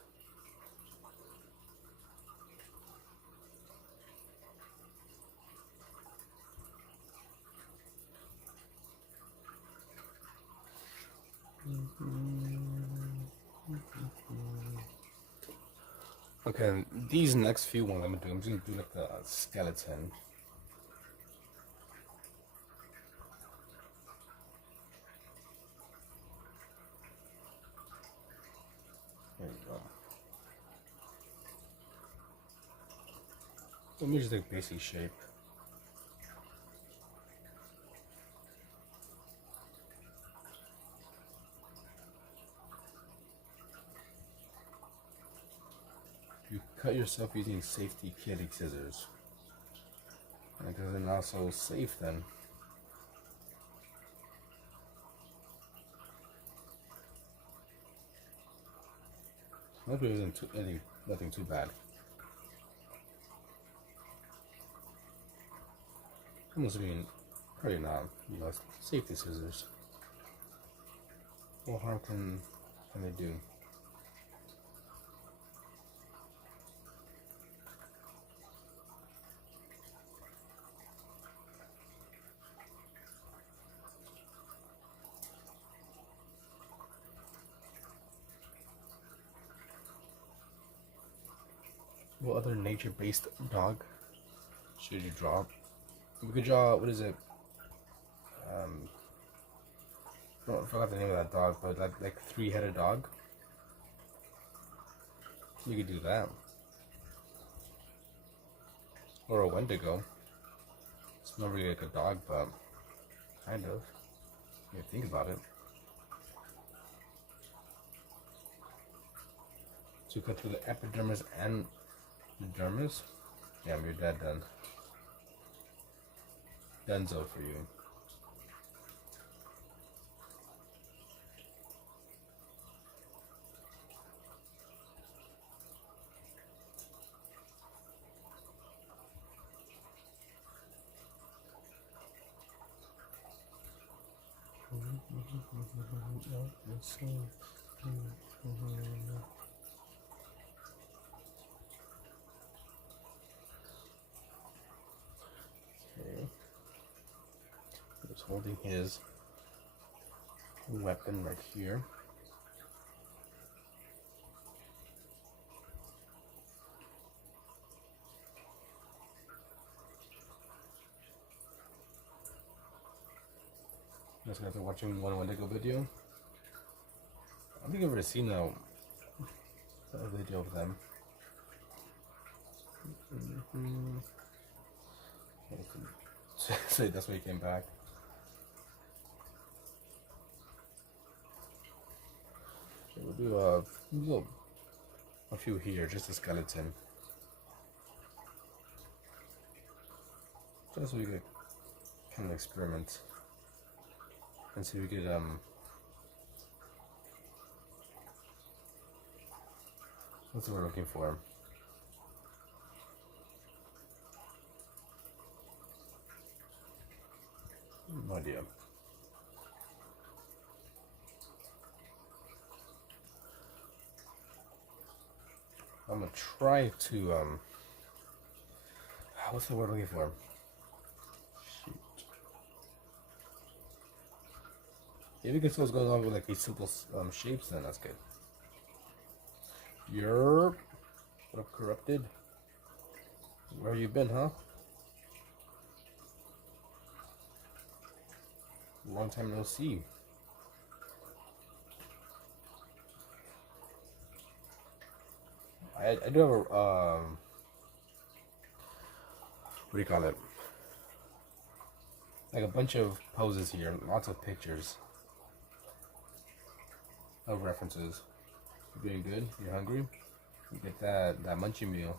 Okay, these next few ones I'm just gonna do like a skeleton. There you go. Let me just like basic shape. You cut yourself using safety kitty scissors. Because they're not so safe then. Hopefully it wasn't nothing too bad. I'm assuming probably not. You know, safety scissors. What harm can they do? What other nature-based dog should you draw? We could draw, what is it? I forgot the name of that dog, but like three-headed dog. You could do that. Or a Wendigo. It's not really like a dog, but kind of. If you think about it. So you cut through the epidermis and the dermis. Yeah, you're dead done. Dunzo for you. Okay. He's holding his weapon right here. Just after watching one Wendigo video. I don't think I've ever seen a video of them. So that's why he came back. Okay, we'll do a few here, just a skeleton. Just so we could kind of experiment. and see if we could what's the word we're looking for? No idea. I'm gonna try to what's the word we're looking for? Shoot. If we can still go on with like these simple shapes, then that's good. What up, corrupted? Where you been, huh? Long time no see. I do have a what do you call it? Like a bunch of poses here, lots of pictures of references. You doing good? You hungry? You get that munchie meal.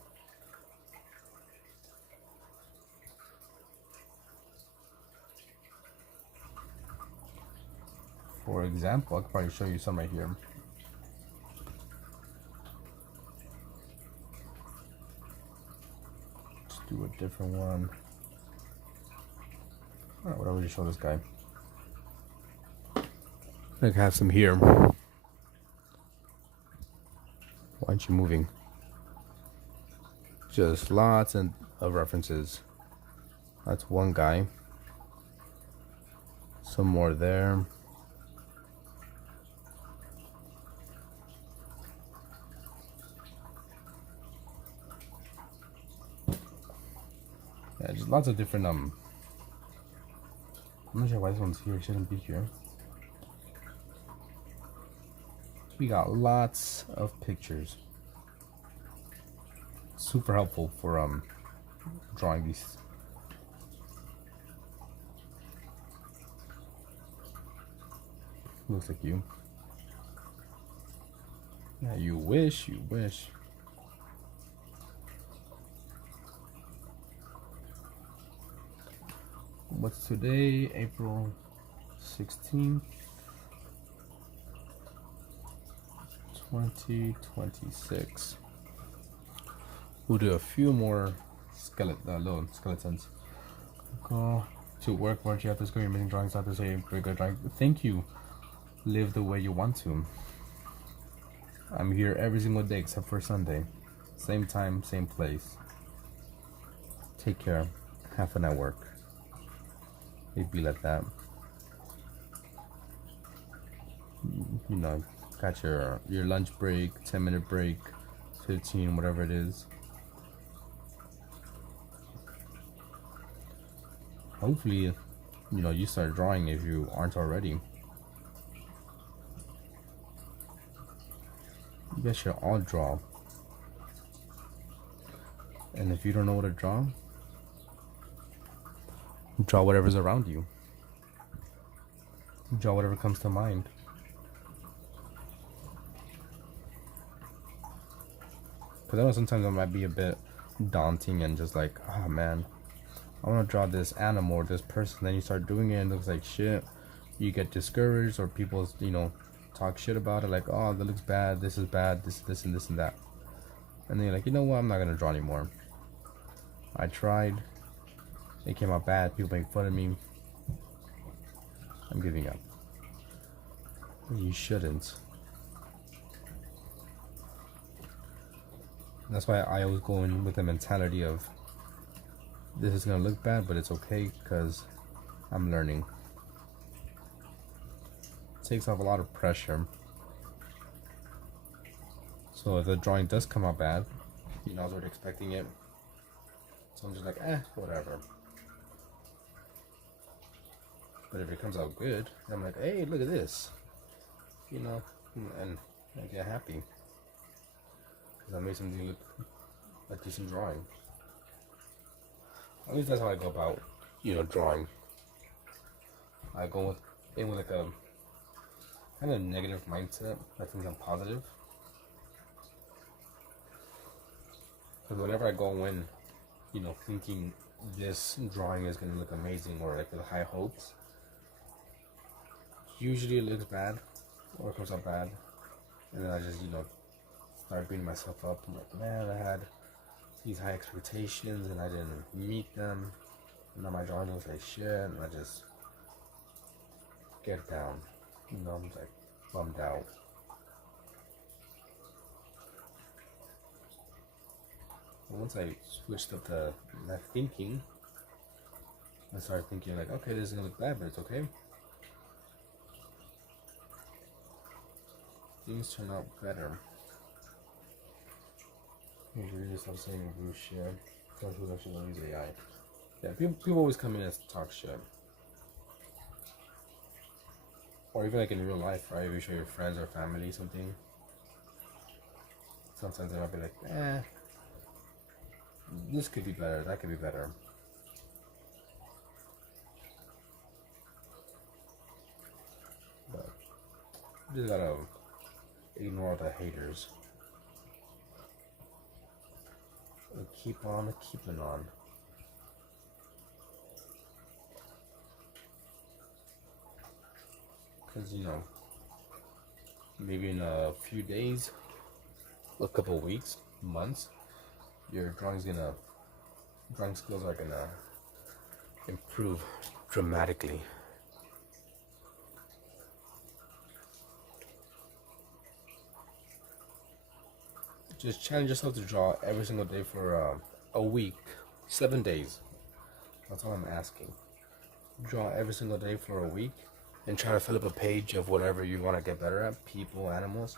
For example, I could probably show you some right here. Let's do a different one. Alright, what do we show this guy? I have some here. Why aren't you moving? Just lots of references. That's one guy. Some more there. Yeah, just lots of different I'm not sure why this one's here. It shouldn't be here. We got lots of pictures. Super helpful for drawing these. Looks like you. Yeah, you wish, you wish. What's today? April 16th, 2026. We'll do a few more little skeletons. Go to work, weren't you after school? You're making drawings out to say very good drawing. Thank you. Live the way you want to. I'm here every single day except for Sunday. Same time, same place. Take care. Have fun at work. It'd be like that. You know, got your lunch break, 10-minute break, 15, whatever it is. Hopefully, you know, you start drawing if you aren't already. You guys should all draw. And if you don't know what to draw, draw whatever's around you. Draw whatever comes to mind. Because I know sometimes it might be a bit daunting and just like, oh man, I want to draw this animal or this person. Then you start doing it and it looks like shit. You get discouraged, or people, you know, talk shit about it, like, oh, that looks bad, this is bad, this and this and that. And then you're like, you know what, I'm not going to draw anymore. I tried. It came out bad. People make fun of me. I'm giving up. You shouldn't. That's why I always go in with the mentality of, this is gonna look bad, but it's okay because I'm learning. It takes off a lot of pressure. So if the drawing does come out bad, you know, I was already expecting it. So I'm just like, whatever. But if it comes out good, I'm like, hey, look at this. You know, and I get happy. Because I made something look a decent drawing. At least that's how I go about, you know, drawing. I go in with like a kind of negative mindset. I think I'm positive. Because whenever I go in, you know, thinking this drawing is going to look amazing, or like with high hopes, usually it looks bad or it comes out bad, and then I just start beating myself up. I'm like, man, I had these high expectations and I didn't meet them. And now my drawing looks like shit, and I just get down. I'm just like bummed out. And once I switched up to that thinking, I started thinking like, okay, this is gonna look bad, but it's okay. Things turn out better. You really stop saying blue shit. Because who's actually gonna use AI? Yeah, people always come in and talk shit. Or even like in real life, right? If you show your friends or family something, sometimes they might be like, this could be better, that could be better. But you just gotta ignore the haters. And keep on keeping on. Because, maybe in a few days, a couple weeks, months, your drawing skills are gonna improve dramatically. Just challenge yourself to draw every single day for a week, 7 days. That's all I'm asking. Draw every single day for a week and try to fill up a page of whatever you want to get better at, people, animals,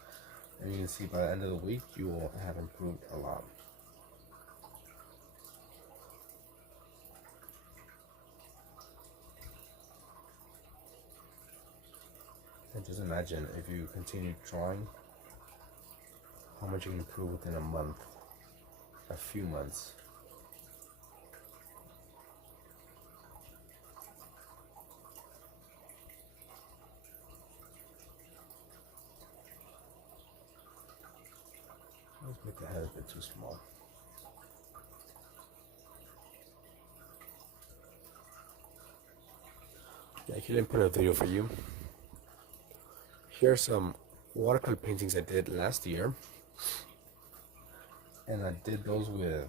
and you can see by the end of the week you will have improved a lot. And just imagine if you continue drawing, how much you can improve within a month, a few months. Let's make the head a bit too small. Yeah, I couldn't put a video for you. Here are some watercolor paintings I did last year. And I did those with,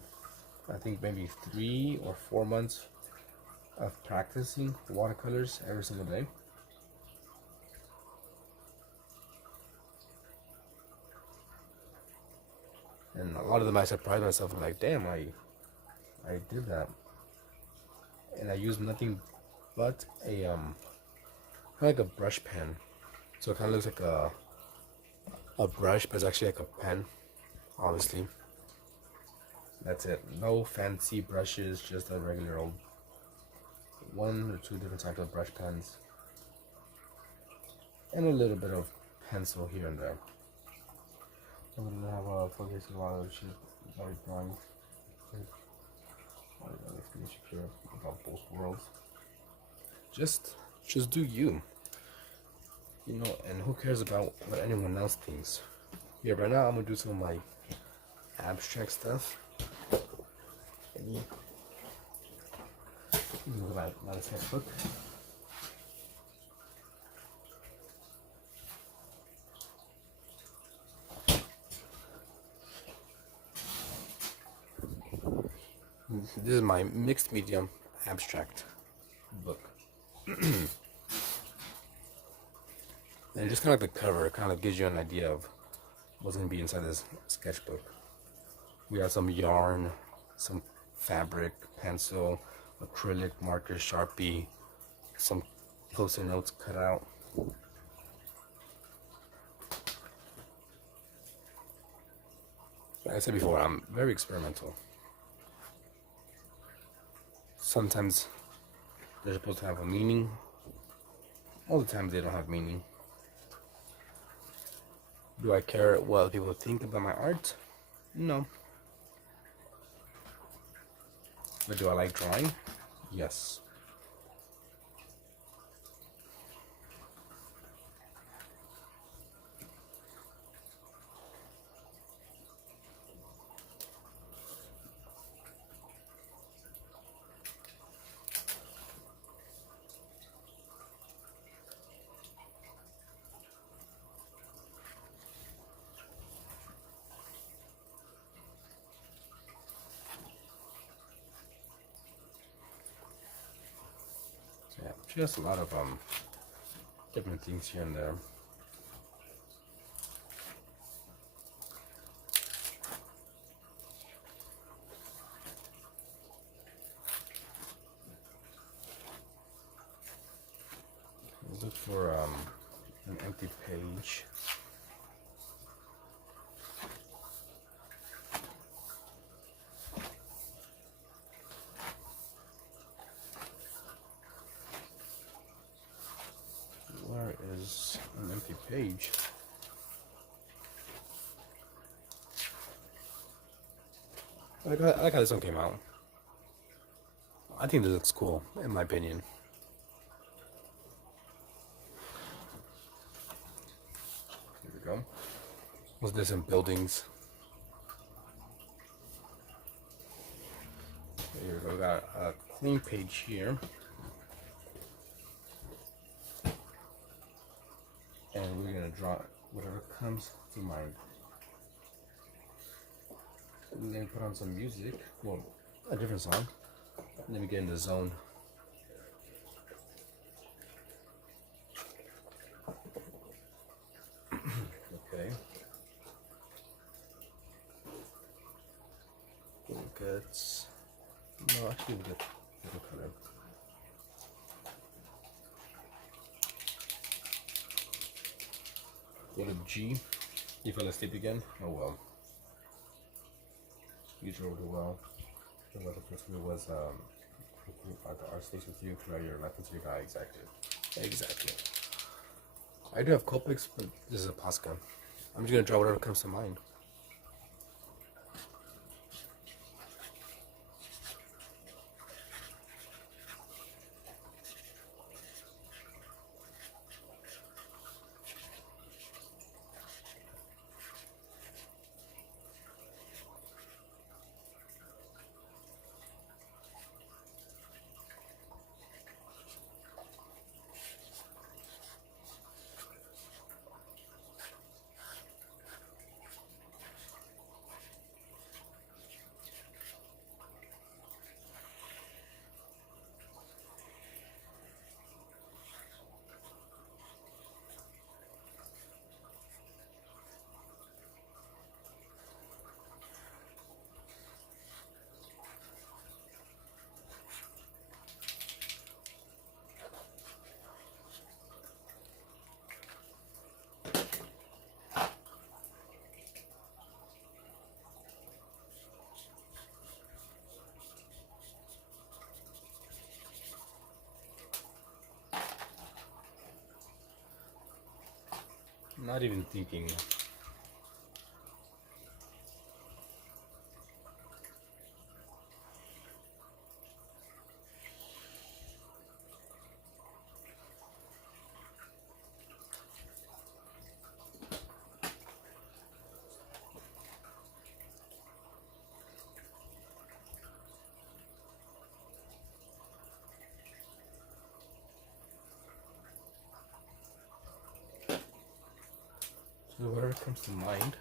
I think, maybe 3 or 4 months of practicing watercolors every single day. And a lot of them I surprised myself. I'm like, damn, I did that. And I used nothing but a kind of like a brush pen. So it kind of looks like a brush, but it's actually like a pen, obviously. That's it. No fancy brushes, just a regular old 1 or 2 different types of brush pens. And a little bit of pencil here and there. I'm gonna have a focus on a lot of shit already drawing. I'm really insecure about both worlds. Just do you. And who cares about what anyone else thinks? Yeah, right now I'm gonna do some of my abstract stuff. And my sketchbook. This is my mixed medium abstract book. And just kind of like the cover, it kind of gives you an idea of what's going to be inside this sketchbook. We have some yarn, some fabric, pencil, acrylic, marker, Sharpie, some post-it notes cut out. Like I said before, I'm very experimental. Sometimes they're supposed to have a meaning. All the times they don't have meaning. Do I care what people think about my art? No. But do I like drawing? Yes. She has a lot of different things here and there. Look for an empty page. Where is an empty page? I like how this one came out. I think this looks cool, in my opinion. Here we go. What's this in buildings? Here we go. We got a clean page here. And we're gonna draw whatever comes to mind. And then put on some music. Well, a different song. And then we get in the zone. Okay. We'll get. No, actually, we'll get different color. Go to G. You fell asleep again? Oh well. You drove it well. The first one was the art station with you, throughout your lessons you got exactly. I do have Copics, but this is a Posca. I'm just gonna draw whatever comes to mind. Not even thinking. So whatever comes to mind,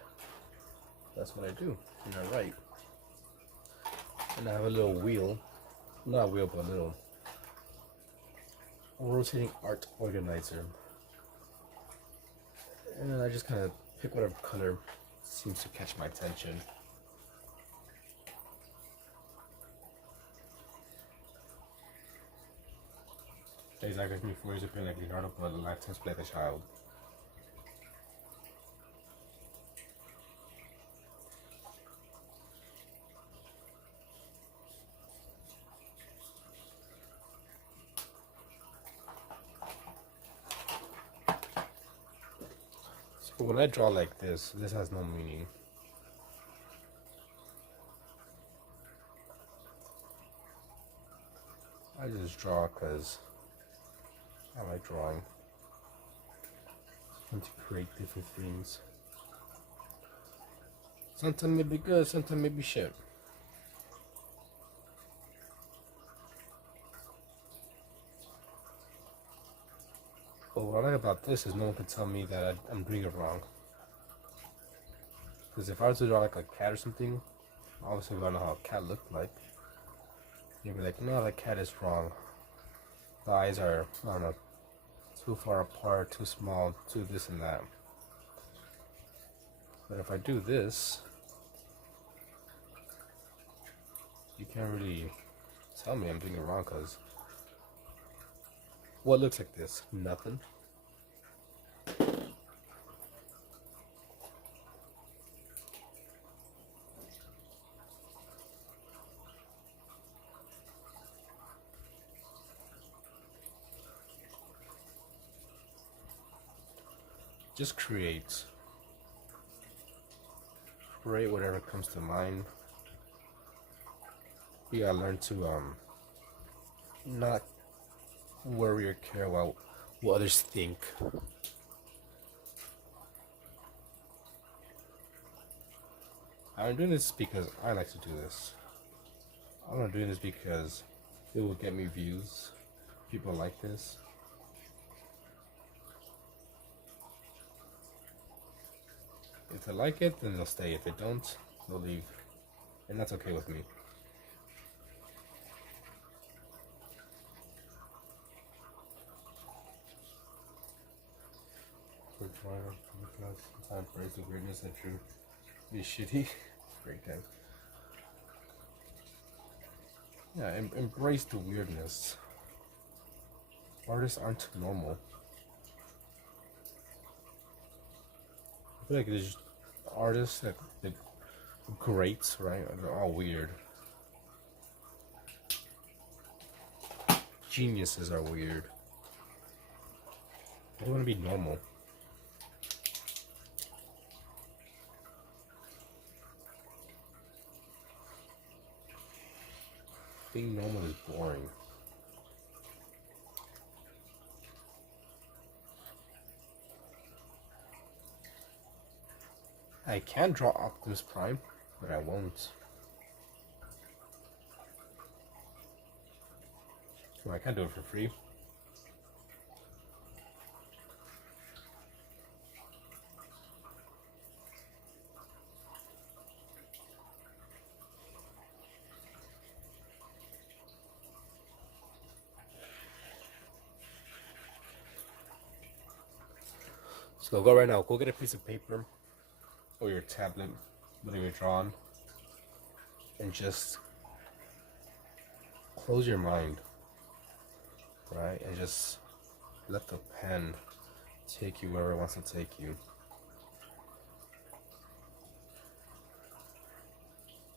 that's what I do, and I write. And I have a little wheel, not a wheel, but a little rotating art organizer. And then I just kind of pick whatever color seems to catch my attention. Exactly, me 4 years of playing like Leonardo, but a lifetime play like a child. So when I draw like this has no meaning. I just draw because I like drawing. And to create different things. Sometimes may be good, sometimes may be shit. But what I like about this is no one can tell me that I'm doing it wrong. Because if I was to draw like a cat or something, obviously we don't know how a cat looked like. You'd be like, no, that cat is wrong. The eyes are, I don't know, too far apart, too small, too this and that. But if I do this, you can't really tell me I'm doing it wrong, because what looks like this? Nothing. Just create whatever comes to mind. You gotta learn to not worry or care about what others think. I'm doing this because I like to do this. I'm not doing this because it will get me views. People like this. If they like it, then they'll stay. If they don't, they'll leave. And that's okay with me. For trying because sometimes praise the weirdness and truth be shitty. Great time. Yeah, embrace the weirdness. Artists aren't normal. I feel like there's artists that greats, right? They're all weird. Geniuses are weird. I don't want to be normal. Being normal is boring. I can draw Optimus Prime, but I won't. Well, I can't do it for free. So go right now, go get a piece of paper or your tablet, whatever you're drawing, and just close your mind, right? And just let the pen take you wherever it wants to take you.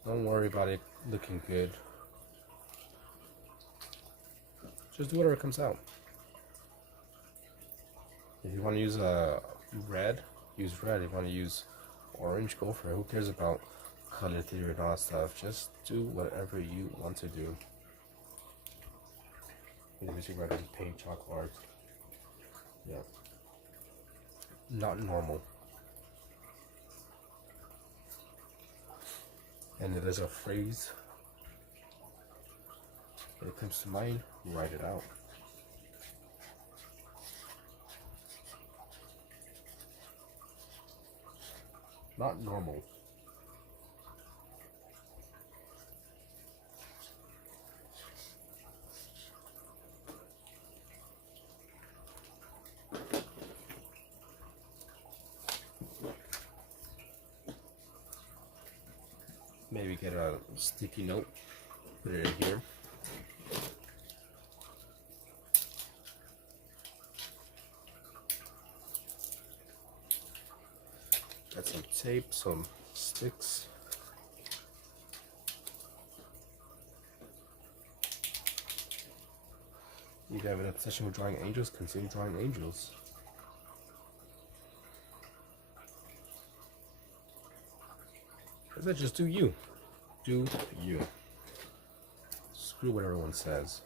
Don't worry about it looking good. Just do whatever comes out. If you want to use red, use red. If you want to use orange, go for it. Who cares about color theory and all that stuff? Just do whatever you want to do. Maybe you write on paint, chalk art. Yeah. Not normal. And if there's a phrase that comes to mind, write it out. Not normal. Maybe get a sticky note, put it in here. Got some tape, some sticks. You have an obsession with drawing angels, continue drawing angels. I said just do you. Do you. Screw what everyone says.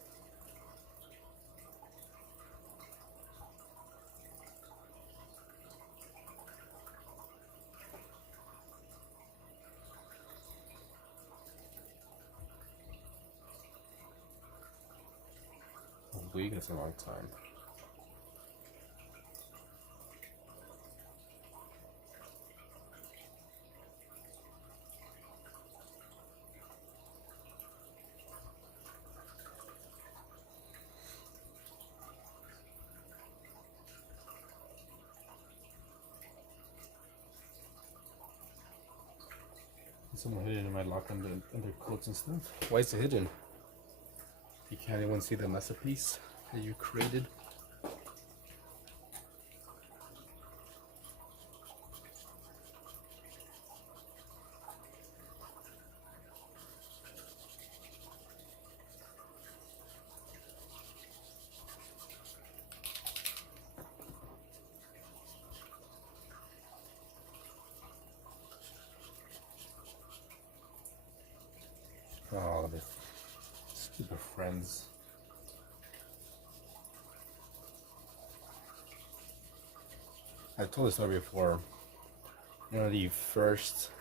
A week is a long time. Someone hid it in my locker under coats and stuff. Why is it hidden? You can't even see the masterpiece that you created. Oh, the stupid friends. I've told this story before. One of the first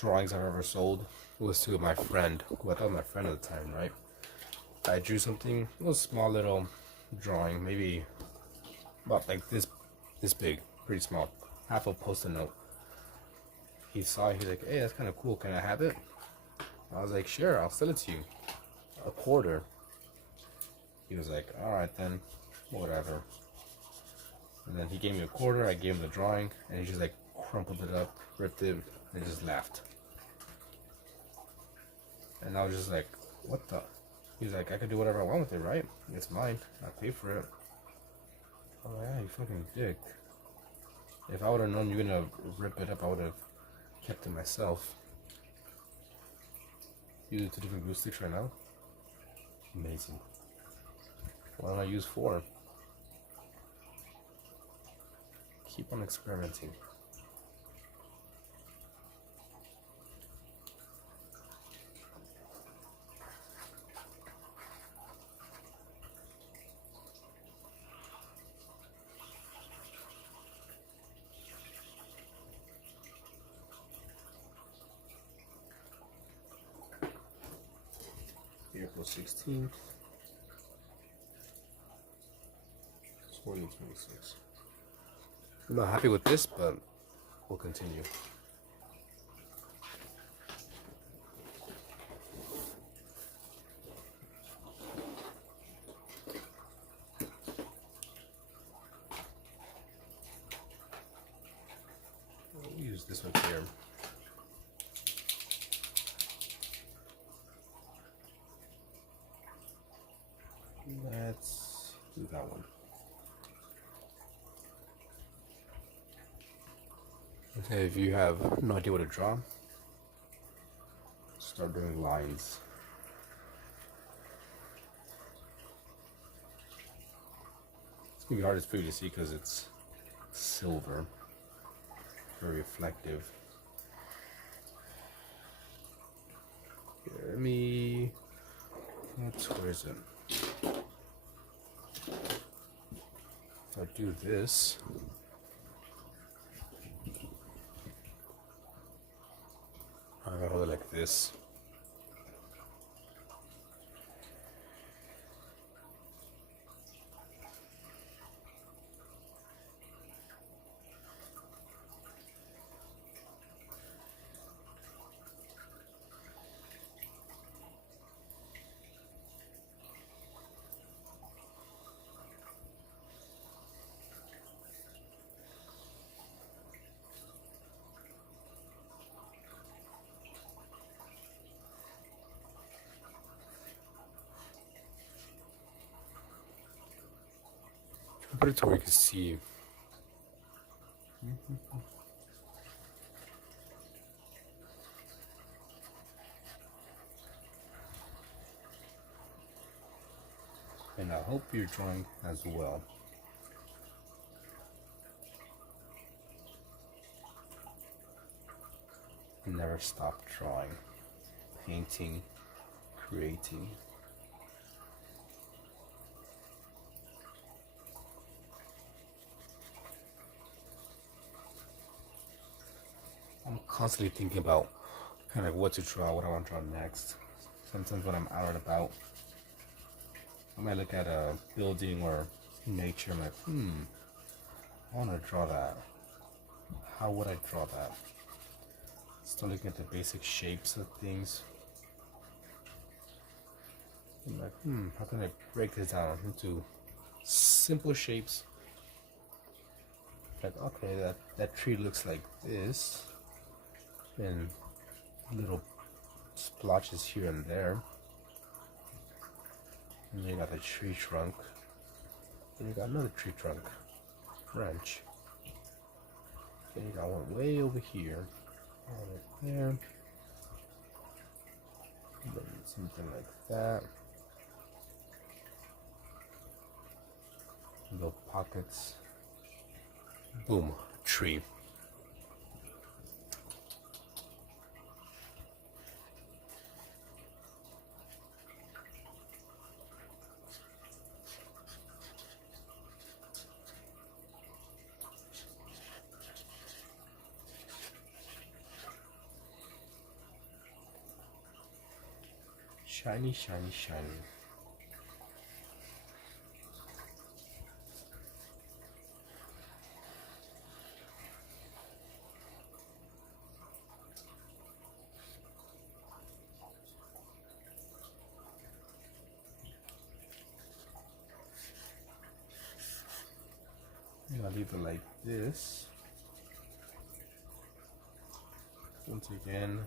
drawings I've ever sold was to my friend, who I thought was my friend at the time, right? I drew something, a small little drawing, maybe about like this big, pretty small, half a post-it note. He saw it, he's like, hey, that's kind of cool, can I have it? I was like, sure, I'll sell it to you. A quarter. He was like, alright then, whatever. And then he gave me a quarter, I gave him the drawing, and he just like crumpled it up, ripped it, and just laughed. And I was just like, what the? He's like, I can do whatever I want with it, right? It's mine, I pay for it. Oh yeah, you fucking dick. If I would have known you were gonna rip it up, I would have kept it myself. Using 2 different glue sticks right now. Amazing. What don't I use 4? Keep on experimenting. April 16th, 2026. I'm not happy with this, but we'll continue. We'll use this one here. Let's do that one. Okay, if you have no idea what to draw, start doing lines. It's gonna be hardest for you to see because it's silver, very reflective. Let me. Where is it? If I do this, I'm gonna hold it like this. Put it to where you can see. And I hope you're drawing as well. Never stop drawing, painting, creating. I'm constantly thinking about kind of what to draw, what I want to draw next. Sometimes when I'm out and about, I might look at a building or nature, I'm like, I want to draw that. How would I draw that? Still looking at the basic shapes of things. I'm like, how can I break this down into simple shapes? Like, okay, that tree looks like this. and little splotches here and there. And then you got the tree trunk. Then you got another tree trunk branch. Then you got one way over here, one right there, and then something like that. Little pockets. Boom, tree. Shiny, shiny, shiny. I'll leave it like this. Once again,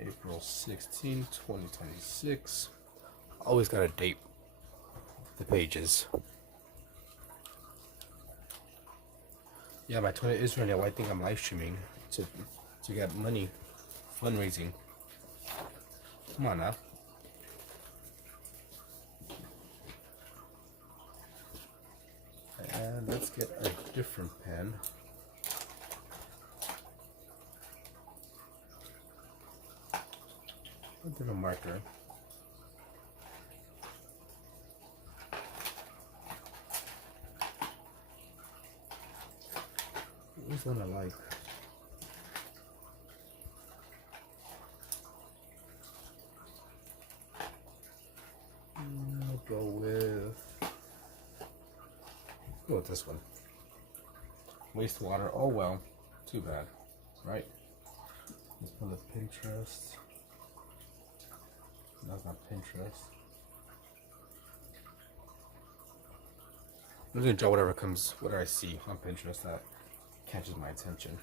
April 16, 2026. Always gotta date the pages. Yeah, my Twitter is right now. I think I'm live streaming to get money, fundraising. Come on now. And let's get a different pen. A different marker. Which one I like? I'll go with this one. Wastewater. Oh well, too bad, right? Let's put the Pinterest. That's not Pinterest. I'm just gonna draw whatever I see on Pinterest that catches my attention.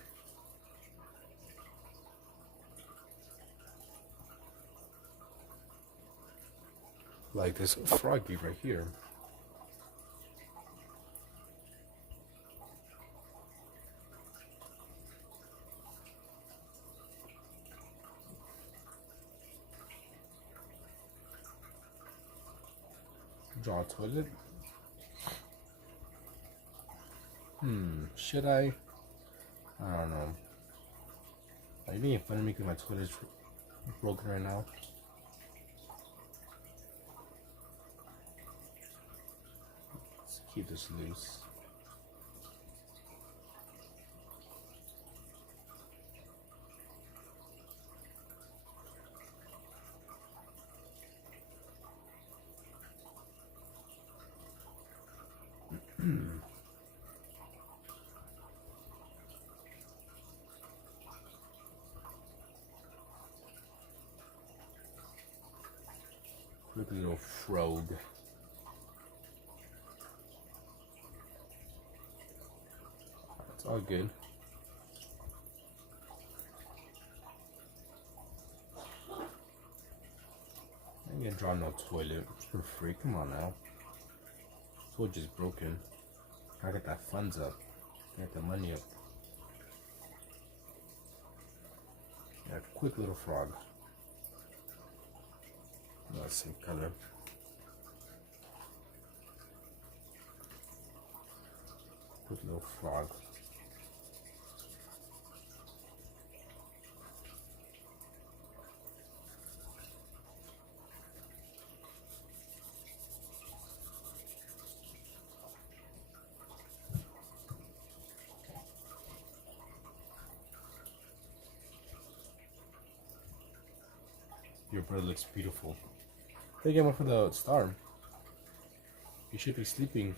Like this froggy right here. Draw a toilet. Should I? I don't know. Are you making fun of me because my toilet's broken right now? Let's keep this loose. Quick little frog. It's all good. I ain't gonna draw no toilet for free. Come on now. Toilet just broken. I got that funds up. Get the money up. Yeah, quick little frog. Not same color. Quick little frog. Your brother looks beautiful. Take him up for the star. You should be sleeping,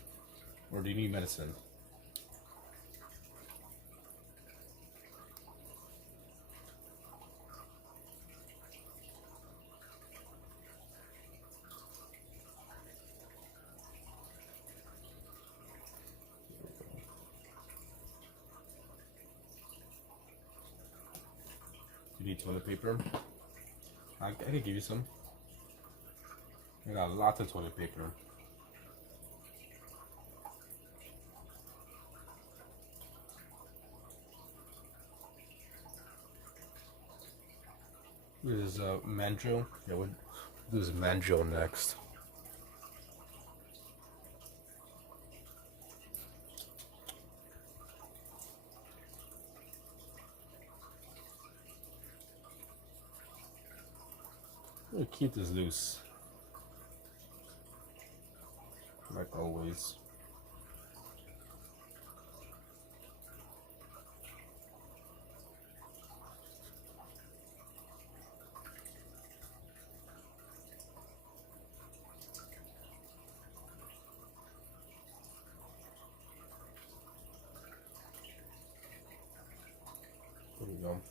or do you need medicine? You need toilet paper? I could give you some. I got lots of toilet paper. This is mandrill. Yeah, we'll do this mandrill next. I'm gonna keep this loose, like always. There we go.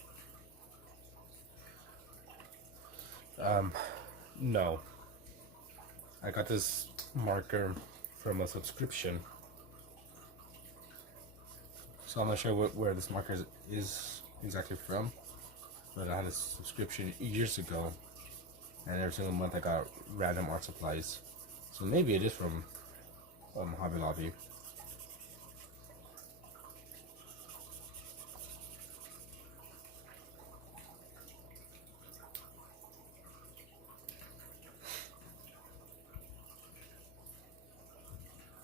No. I got this marker from a subscription. So I'm not sure where this marker is exactly from. But I had a subscription years ago. And every single month I got random art supplies. So maybe it is from Hobby Lobby.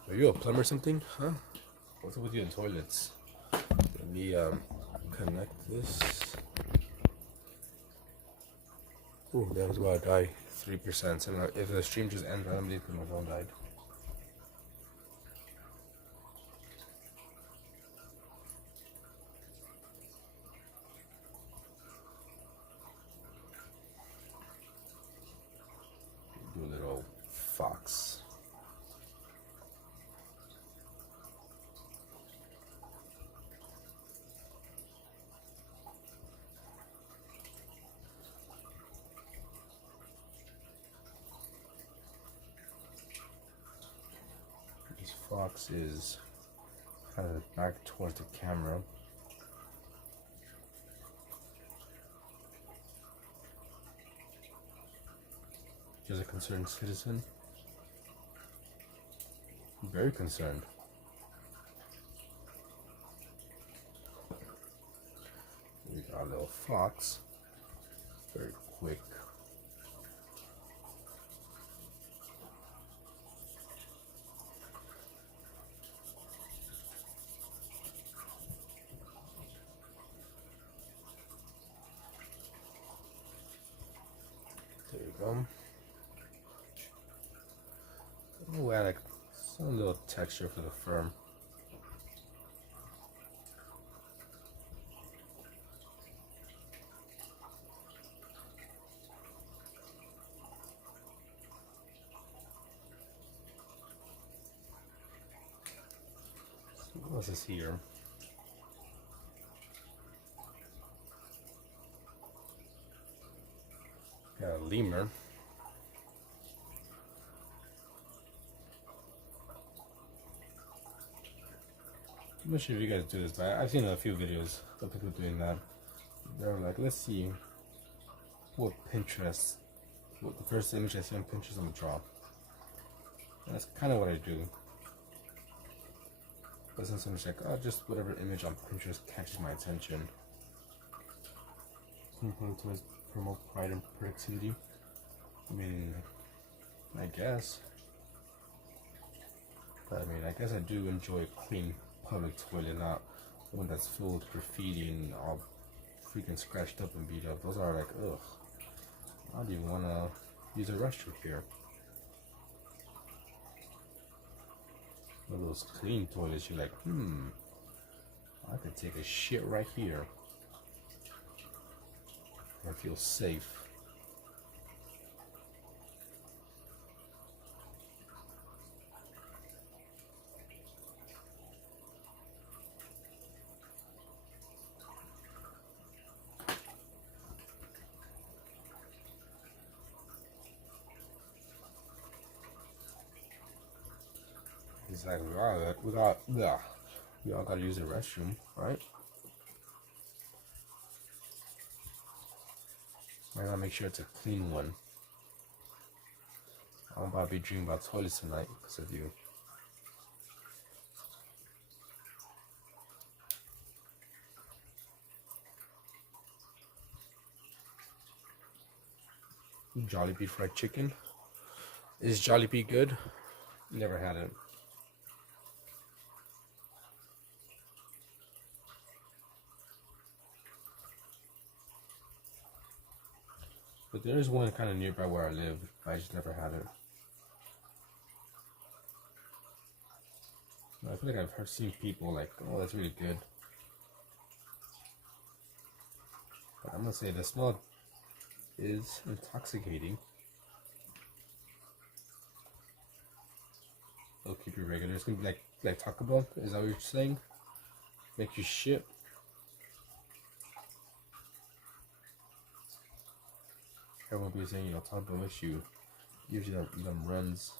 Are you a plumber or something? Huh? What's up with you in toilets? Let me connect this. Ooh, that was about to die. 3%. So if the stream just ends randomly because my phone died. Do a little fox. This fox is kind of back towards the camera. Just a concerned citizen. Very concerned. We got a little fox. Very quick. There you go. Oh, add like some little texture for the firm. So what else is here? Got a lemur. I'm not sure if you guys do this, but I've seen a few videos of people doing that. They're like, let's see what the first image I see on Pinterest I'm gonna draw. And that's kind of what I do. But since I'm just like, oh, just whatever image on Pinterest catches my attention. To promote pride and productivity. I mean, I guess. But I mean, I guess I do enjoy a clean public toilet, not one that's filled with graffiti and all freaking scratched up and beat up. Those are like, ugh. I don't even want to use a restroom here. One of those clean toilets, you're like, I could take a shit right here. I feel safe. Exactly. We all gotta use the restroom, right? I gotta make sure it's a clean one. I'm about to be dreaming about toilets tonight because of you. Jollibee fried chicken. Is Jollibee good? Never had it. But there is one kind of nearby where I live. I just never had it. I feel like I've seen people like, oh, that's really good. But I'm gonna say the smell is intoxicating. It'll keep you regular. It's gonna be like Taco Bell. Is that what you're saying? Make you shit. Everyone will be saying, Taco Bell makes you usually them runs.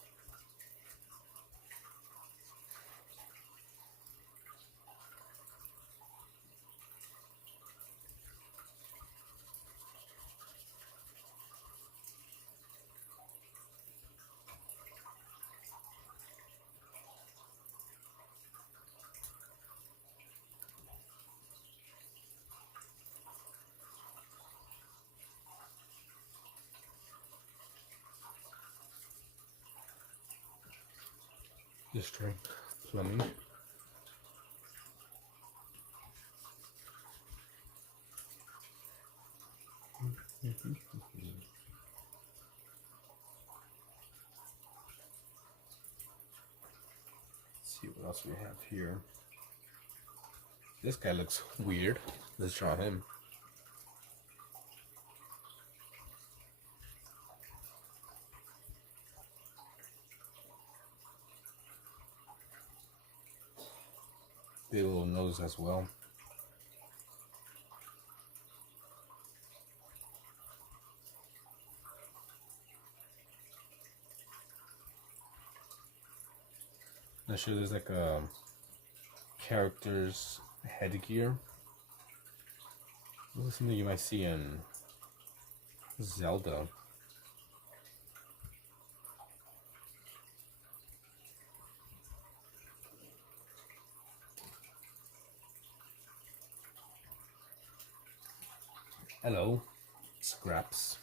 Just try plumbing. Let's see what else we have here. This guy looks weird. Let's draw him. Big little nose as well. Not sure there's like a character's headgear. This is something you might see in Zelda. Hello, scraps.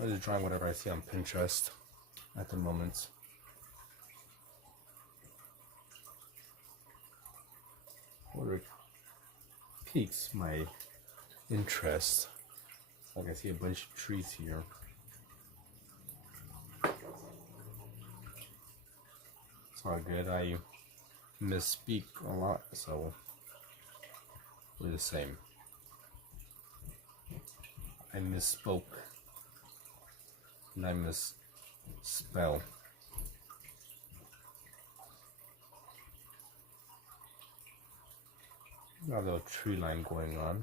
I'm just drawing whatever I see on Pinterest at the moment. What piques my interest? Like I see a bunch of trees here. It's all good. I misspeak a lot, so we're the same. I misspoke and I misspell. Got a little tree line going on.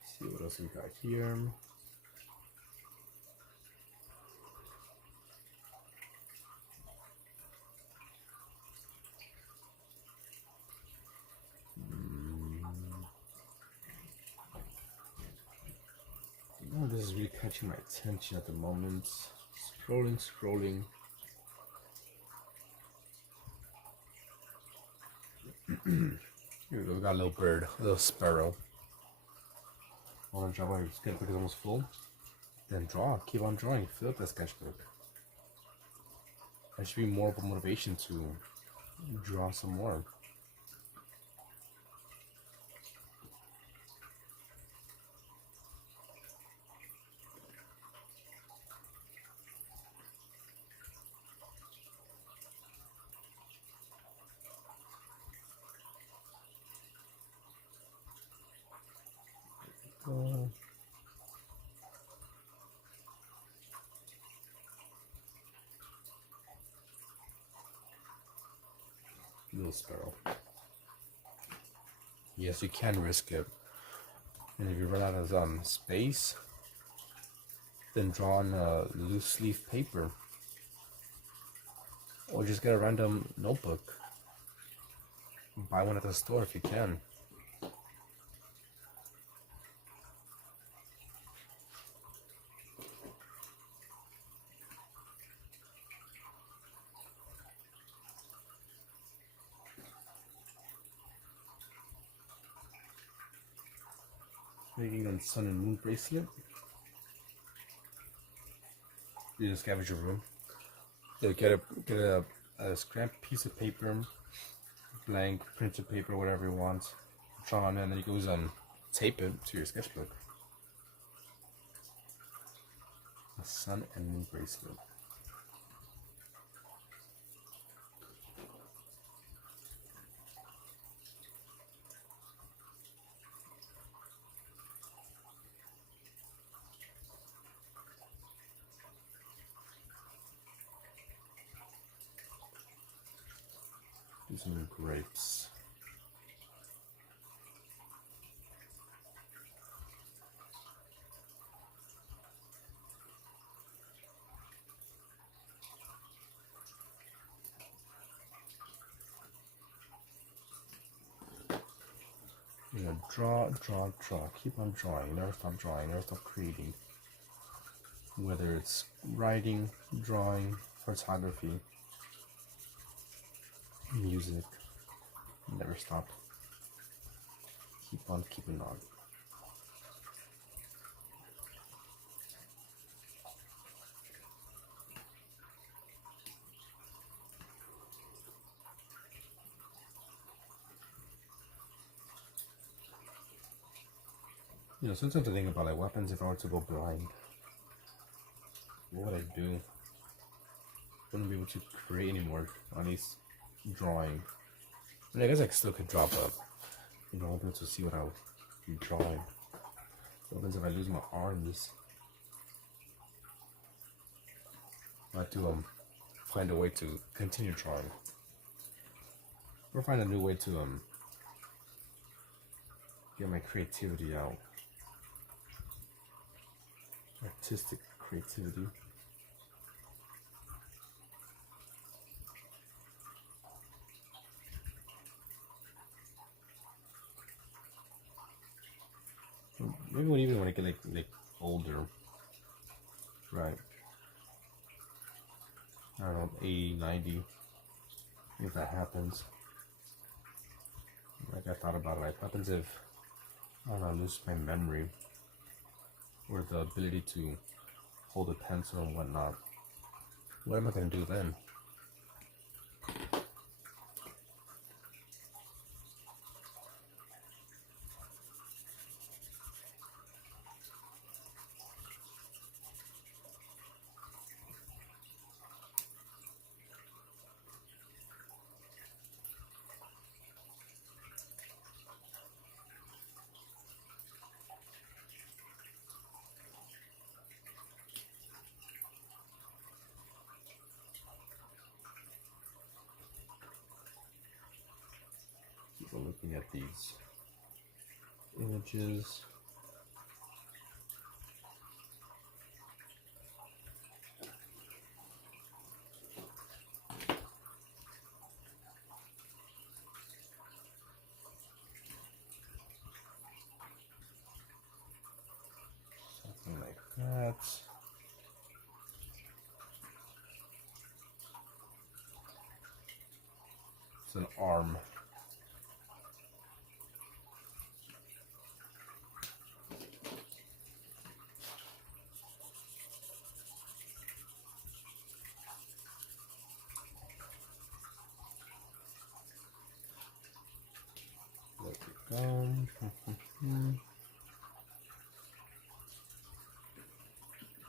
Let's see what else we got here. Oh, this is really catching my attention at the moment. Scrolling. Here we go, we got a little bird, a little sparrow. I want to draw my sketchbook is almost full. Then draw, keep on drawing, fill up that sketchbook. That should be more of a motivation to draw some more. Little sparrow. Yes, you can risk it. And if you run out of space, then draw on a loose leaf paper. Or just get a random notebook. Buy one at the store if you can. Making a sun and moon bracelet. You just scavenge your room. You get a scrap piece of paper, blank printed paper, whatever you want. Draw on it, and then you goes tape it to your sketchbook. A sun and moon bracelet. Do some grapes. You know, draw. Keep on drawing. Never stop drawing. Never stop creating. Whether it's writing, drawing, photography, music, never stop. Keep on keeping on. You know, sometimes I think about like weapons if I were to go blind. What would I do? Wouldn't be able to create anymore, at least drawing. I mean, I guess I still could draw, but you know, I'll be able to see what I'll be drawing. What happens if I lose my arms? I have to find a way to continue drawing, or find a new way to get my creativity out. Artistic creativity. Maybe even when I get like older, right? I don't know, 80, 90, if that happens. Like I thought about it, like what happens if I don't know, I lose my memory or the ability to hold a pencil and whatnot. What am I gonna do then? We're looking at these images. Something like that. It's an arm. There we go.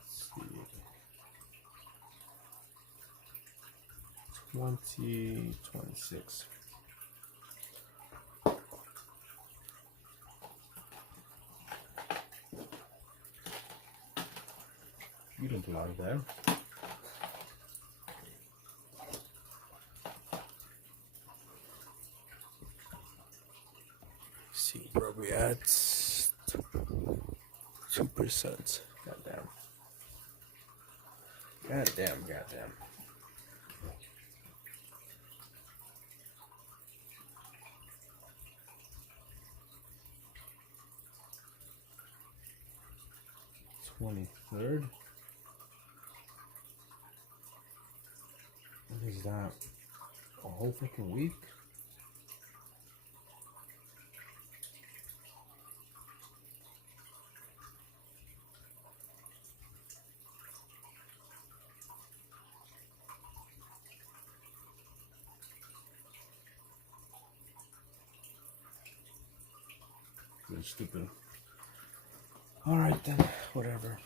Let's see. 2026. You don't belong there. See where we at. 2%. Goddamn. 23rd. What is that? A whole freaking week? Really stupid. Alright then, whatever.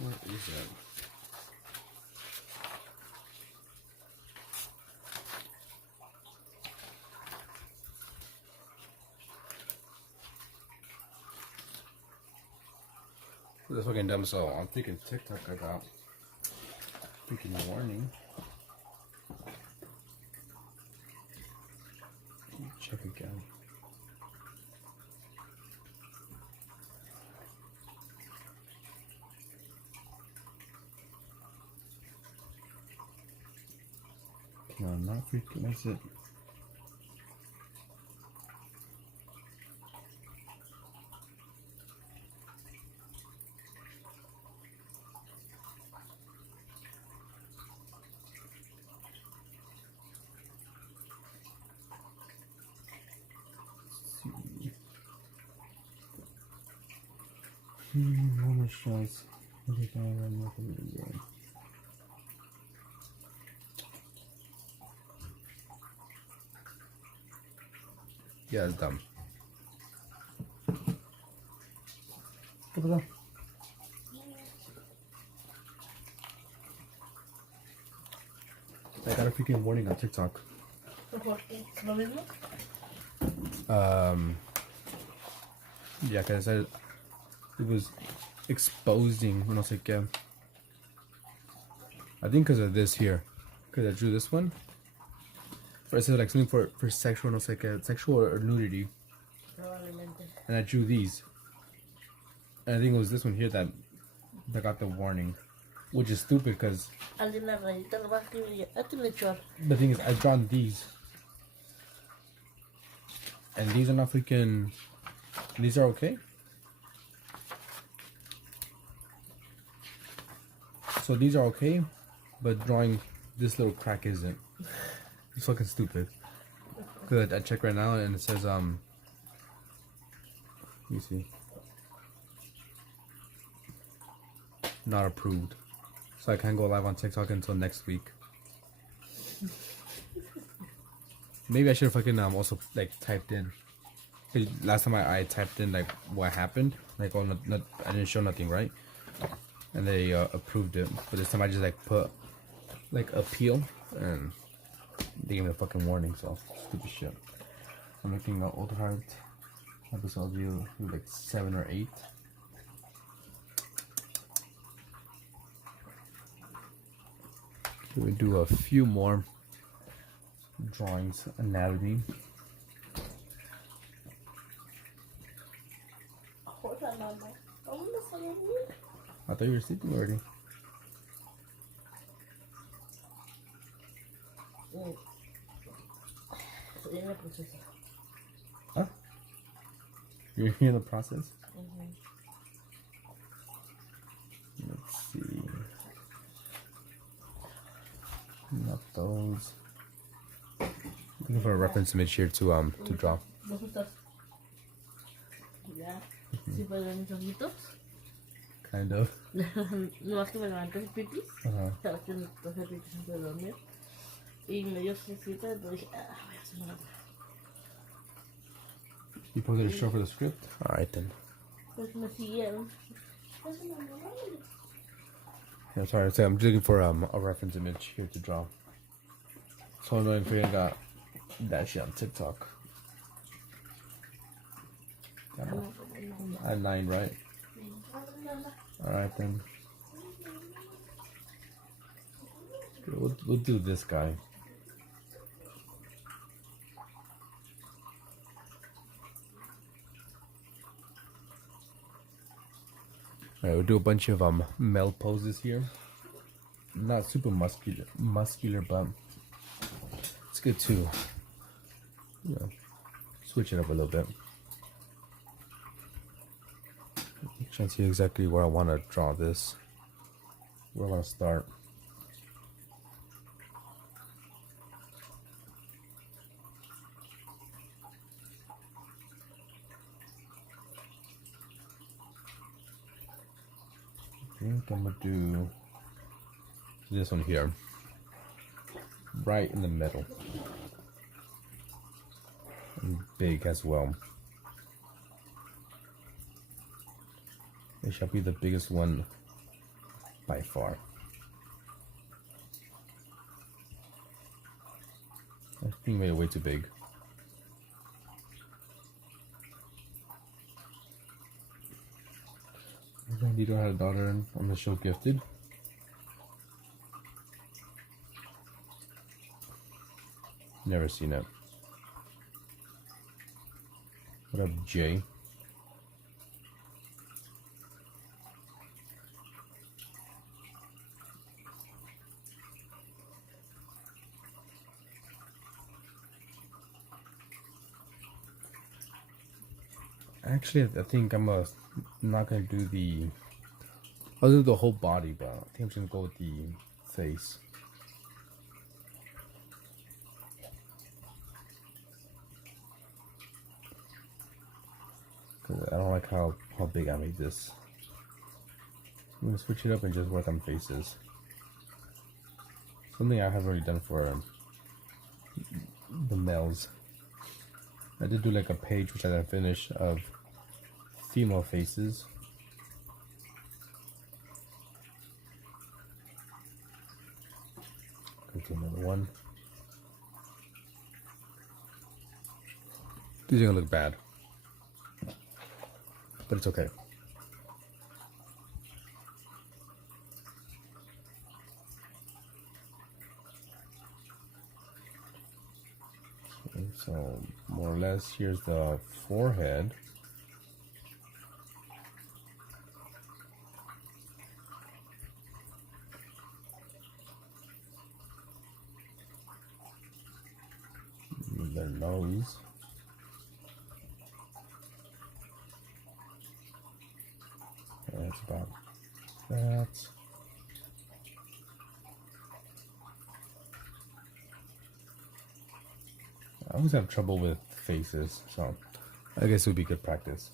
What is that? That's fucking dumb. So I'm thinking TikTok I got freaking warning. Check again. No, not freaking. That's it. How much shots? Yeah, it's dumb. Look at that. I got a freaking warning on TikTok. ¿Lo mismo? Yeah, because it was exposing, no sé qué. I think because of this here. Because I drew this one. It said like something for sexual, no sé qué, sexual or nudity. Probablemente. And I drew these. And I think it was this one here that got the warning. Which is stupid because Alguien la rayita lo va a escribir. Este le echó. the thing is, I've drawn these. And these are not freaking... These are okay. So these are okay, but drawing this little crack isn't. It's fucking stupid. Good, I check right now and it says, let me see. Not approved. So I can't go live on TikTok until next week. Maybe I should have fucking also like typed in. Last time I typed in like what happened, like oh not I didn't show nothing, right? And they approved it. But this time I just like put like appeal and they gave me a fucking warning. So stupid shit. I'm making an old heart episode view like 7 or 8. We do a few more drawings, anatomy. Hola, mamá. ¿Dónde se ve bien? I thought you were sleeping already. Estoy en el proceso. Huh? You're in the process? Let's see. Not those. Looking for a reference image here to draw. ¿Vos estás? Ya. ¿Sí puedo ver mis ojitos? Kind of. No más que me levanté el pipis. Uh-huh. Estaba haciendo el pipis antes de dormir. Y me dio fresquita, entonces dije, voy a hacer una. You posted a show for the script? Alright then. Pues me siguieron. Yeah, sorry, so I'm just looking for a reference image here to draw. So annoying for you got that shit on TikTok. At 9, right? Alright then. We'll do this guy. Alright, we'll do a bunch of male poses here. Not super muscular, but it's good to, you know, switch it up a little bit. I'm trying to see exactly where I want to draw this. Where I want to start. I think I'm gonna do this one here, right in the middle, and big as well. It shall be the biggest one by far. I think I made it way too big. Randy had a daughter on the show Gifted. Never seen it. What up, Jay? Actually, I think I'm not gonna do the. I'll do the whole body, but I think I'm just gonna go with the face. Cause I don't like how big I made this. I'm gonna switch it up and just work on faces. Something I haven't already done for the males. I did do like a page which I didn't finish of female faces. Go to another one. These are gonna look bad, but it's okay. Okay, so more or less, here's the forehead. Their nose. That's about that. I always have trouble with faces, so I guess it would be good practice.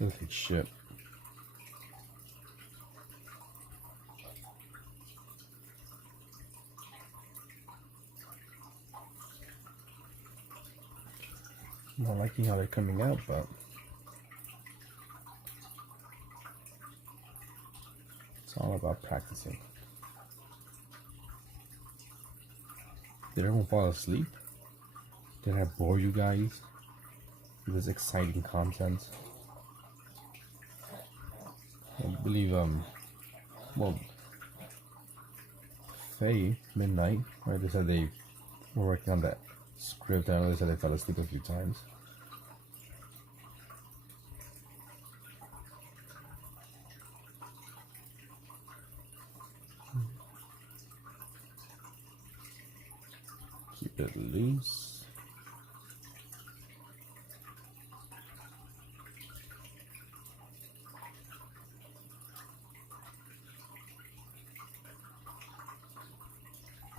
Looks like shit. I'm not liking how they're coming out, but it's all about practicing. Did everyone fall asleep? Did I bore you guys with this exciting content? I believe, well, Faye, Midnight, right? They said they were working on that script. I know they said they fell asleep a few times. Keep it loose.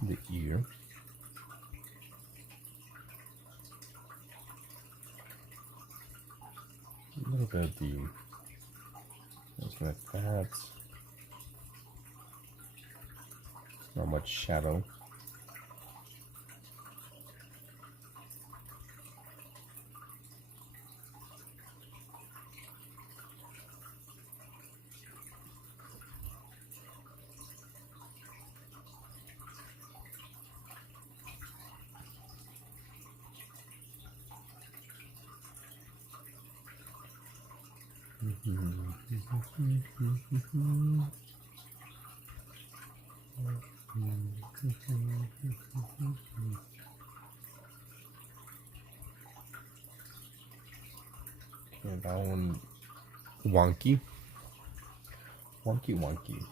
The ear. A little bit of the, just like that. Not much shadow. Okay, that one wonky. Wonky.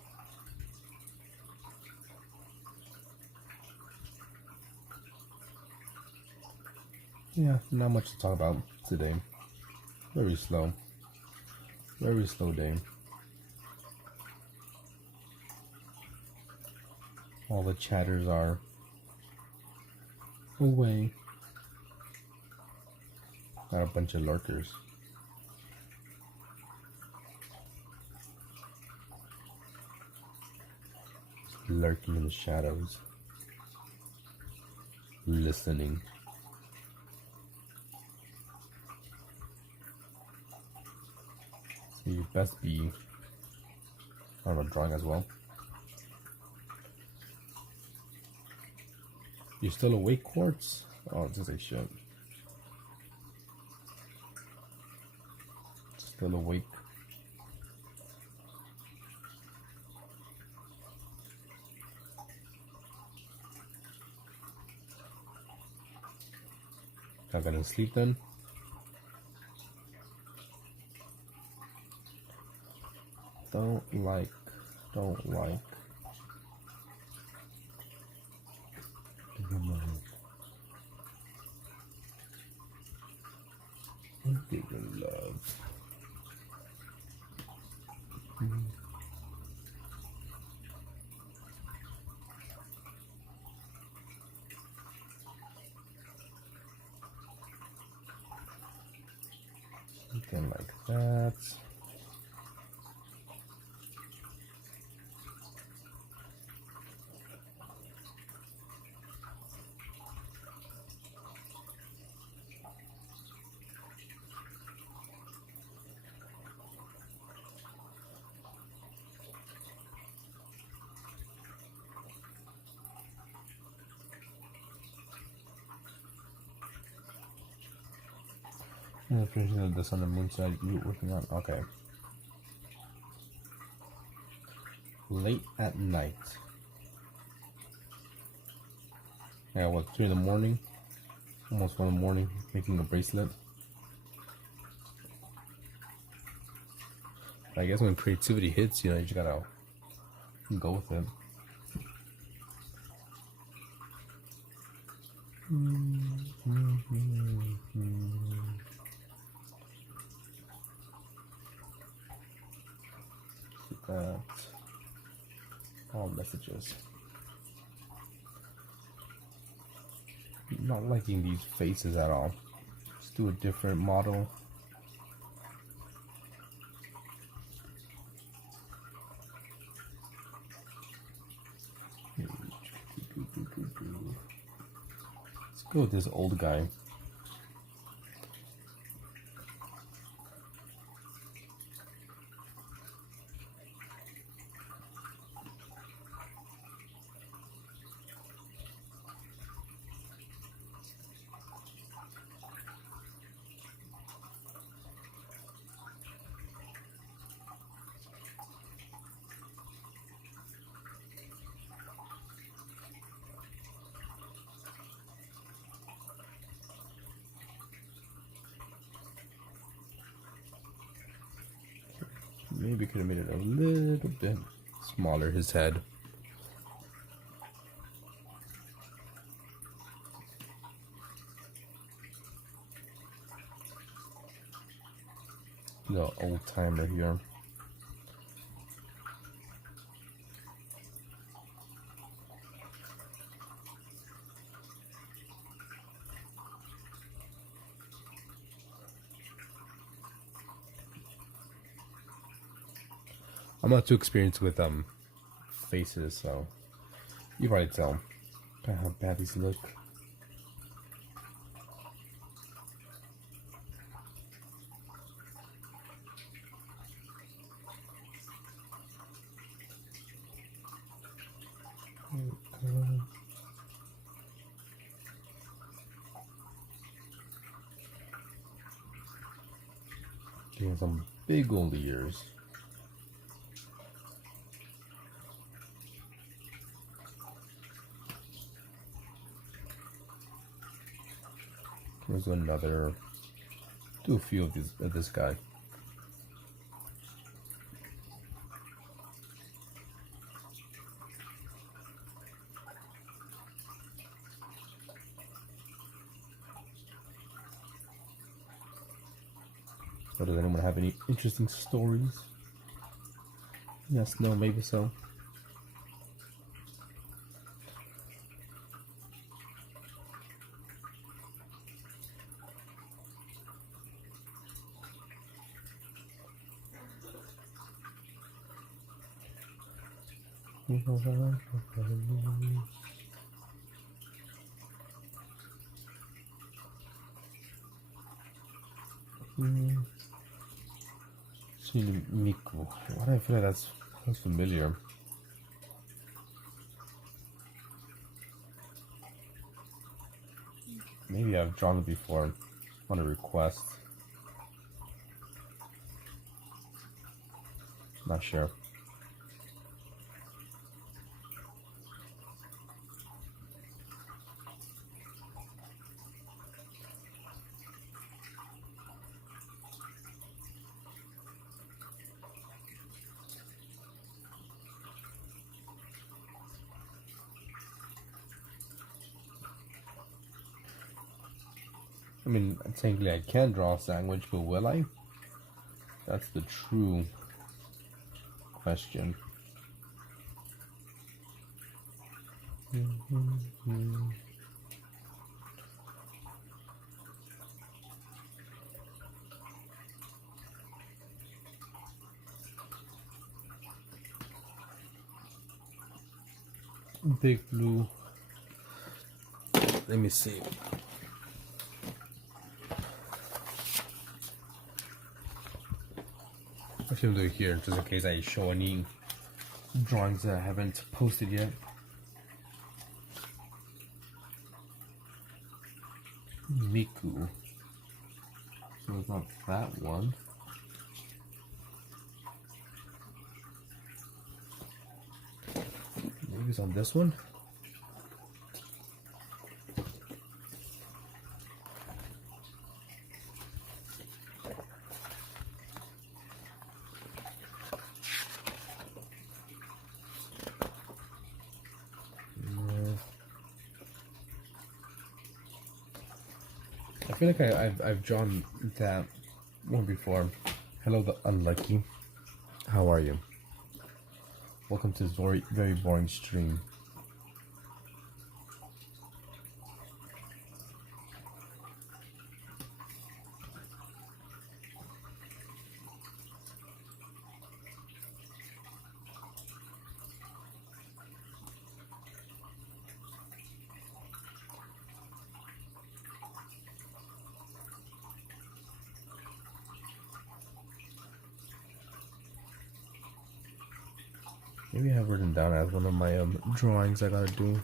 Yeah, not much to talk about today. Very slow. Very slow day. All the chatters are away. Got a bunch of lurkers. Lurking in the shadows. Listening. So you best be on a drawing as well. You're still awake, Quartz? Oh, it's just a shit. Still awake. Not gonna sleep then? Don't like. Giving love. Something like that. Yeah, finishing the sun and moon side you working on. Okay. Late at night. Yeah, what, 2 in the morning? Almost 1 in the morning, making a bracelet. I guess when creativity hits, you know, you just gotta go with it. That. All messages. Not liking these faces at all. Let's do a different model. Let's go with this old guy. Maybe could have made it a little bit smaller, his head. The old timer here. I'm not too experienced with faces, so you probably tell how bad these look. Getting some big old ears. Here's another. Do a few of these of this guy. So does anyone have any interesting stories? Yes, no, maybe so. Miku. Why do I feel like that's familiar? Maybe I've drawn it before on a request. Not sure. I mean, technically I can draw a sandwich, but will I? That's the true question. Big blue. Let me see. Actually, I'll do it here just in case I show any drawings that I haven't posted yet. Miku. So it's not that one. Maybe it's on this one. I feel like I've drawn that one before. Hello, the unlucky. How are you? Welcome to this very boring stream. Maybe I have written down as one of my drawings I gotta do.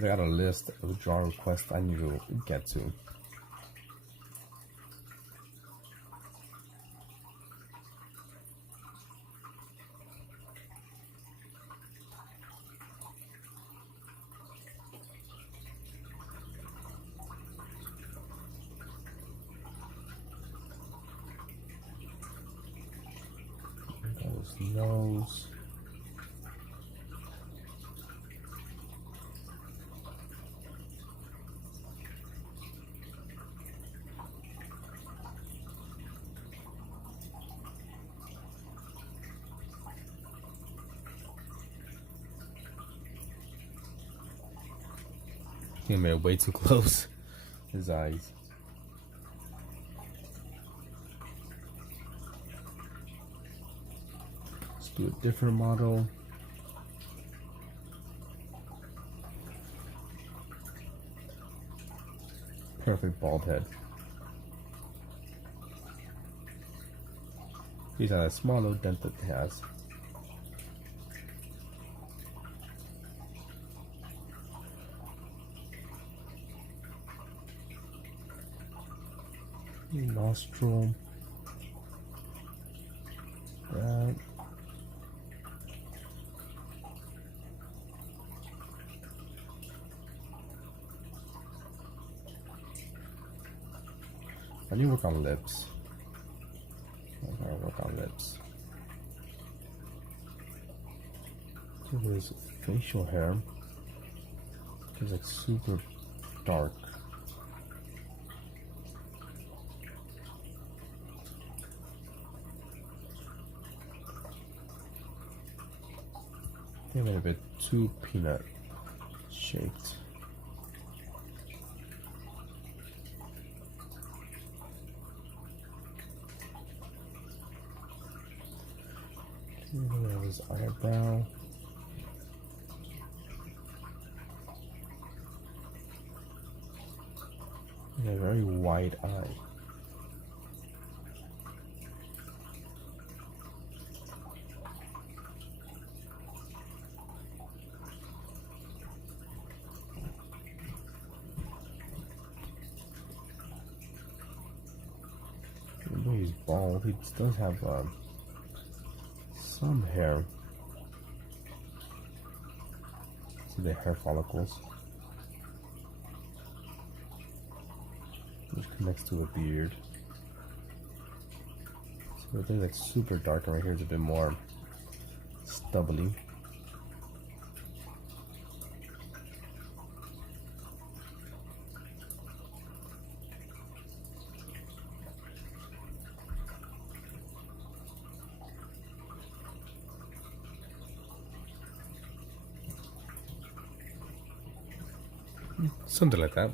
I got a list of drawing requests I need to get to. Nose. He made it way too close. His eyes. Let's do a different model. Perfect bald head. He's got a small little dent that he has. nostril, that. I need to work on lips. I gotta work on lips. So his facial hair is like super dark. I think a bit too peanut shaped. Look at his eyebrow. And a very wide eye. Even though he's bald, he does have some hair. See the hair follicles, which connects to a beard. So they're like super dark, and right here is a bit more stubbly. Something like that.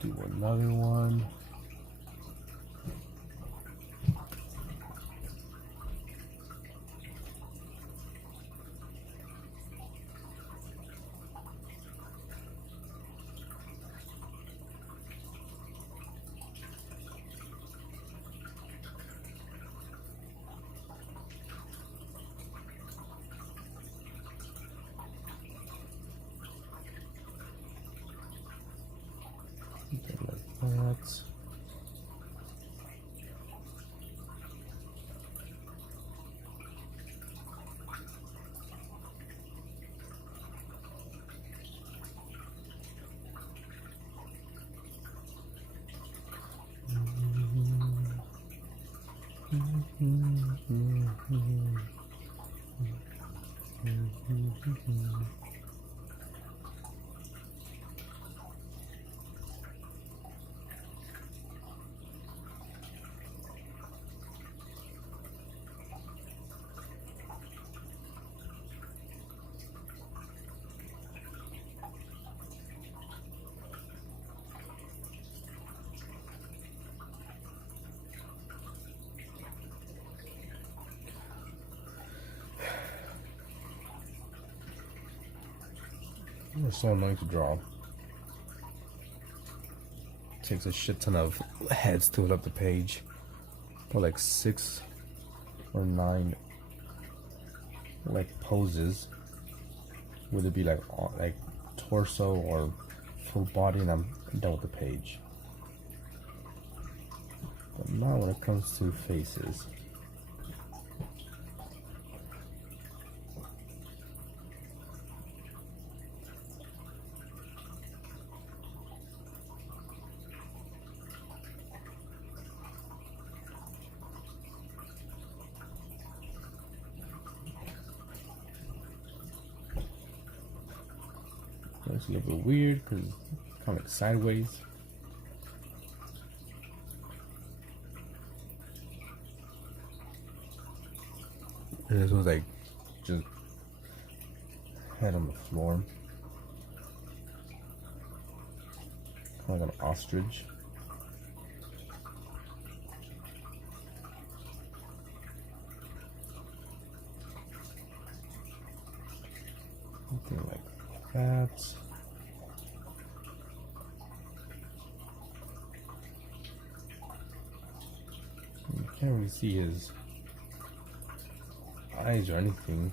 Do another one. Something like that. It's so annoying to draw. Takes a shit ton of heads to fill up the page. Or like 6 or 9 like poses. Would it be like torso or full body, and I'm done with the page. But not when it comes to faces. It's a little bit weird because it's kind of like sideways. And this one's like just head on the floor, kind of like an ostrich. Something like that. You can't really see his eyes or anything.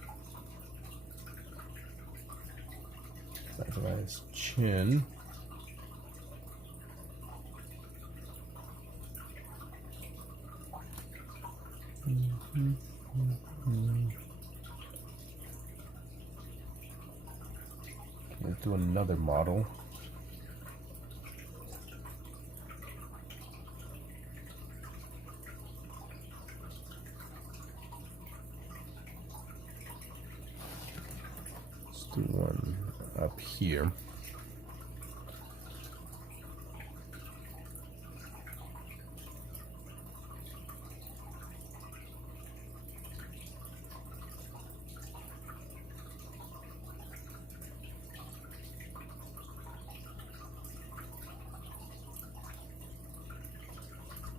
Back of his chin. Let's do another model. Let's do one up here.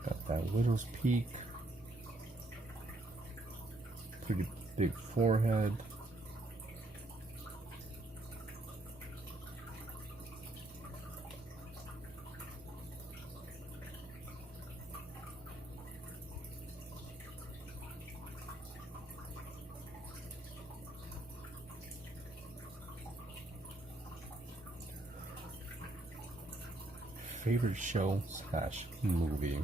Got that widow's peak. Pretty big forehead. Favorite show / movie?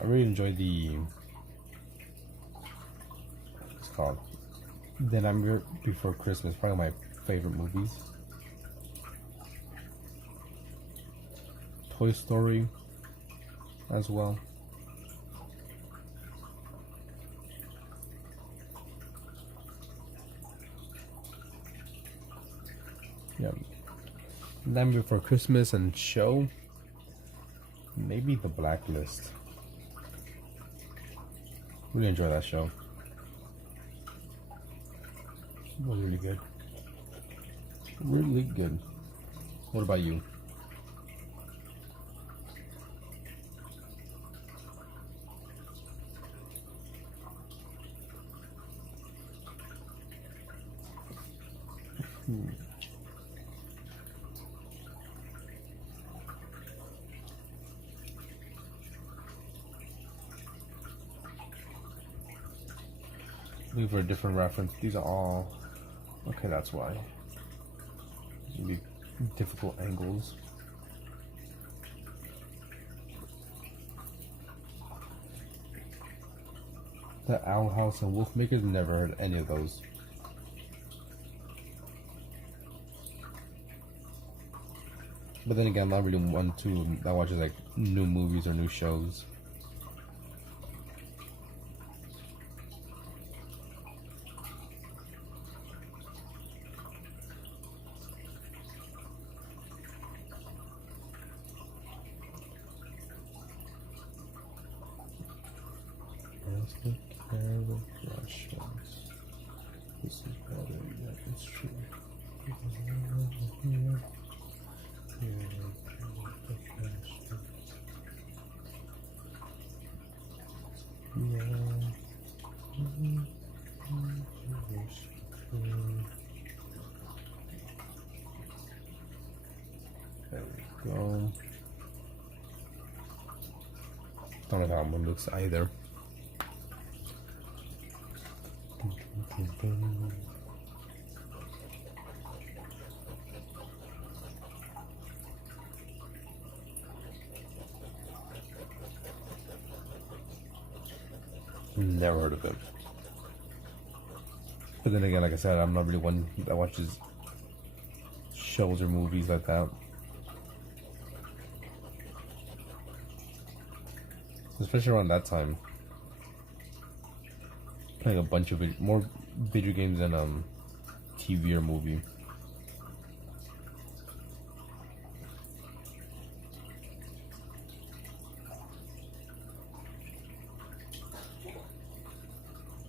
I really enjoyed it's called The Nightmare Before Christmas, probably my favorite movies. Toy Story as well. Yeah. Nightmare Before Christmas and show. Maybe The Blacklist. Really enjoy that show. It was really good. Really good. What about you? Leave for a different reference. These are all okay. That's why. Maybe difficult angles. The Owl House and Wolf Makers. Never heard any of those. But then again, I'm not really one that watches like new movies or new shows. Let's look at the Russians. This is better. Yeah, it's true. There we go. Don't know how one looks either. Never heard of it. But then again, like I said, I'm not really one that watches shows or movies like that. Especially around that time. Playing a bunch of more video games than TV or movie.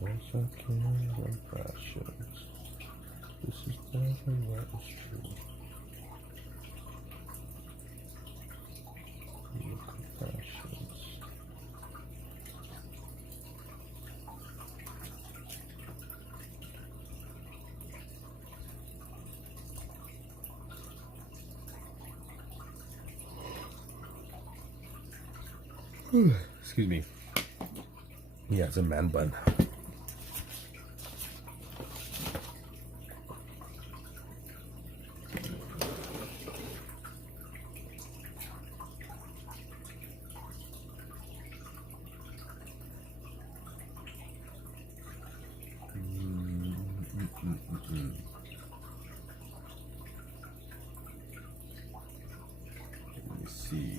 Once I came on fashions. This is better than what is true. Look at fashions. Excuse me. Yeah, it's a man bun. Let me see.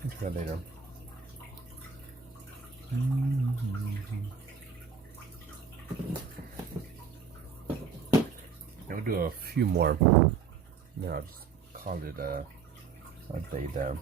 Think about later. I'll do a few more. Then I'll just call it a day down.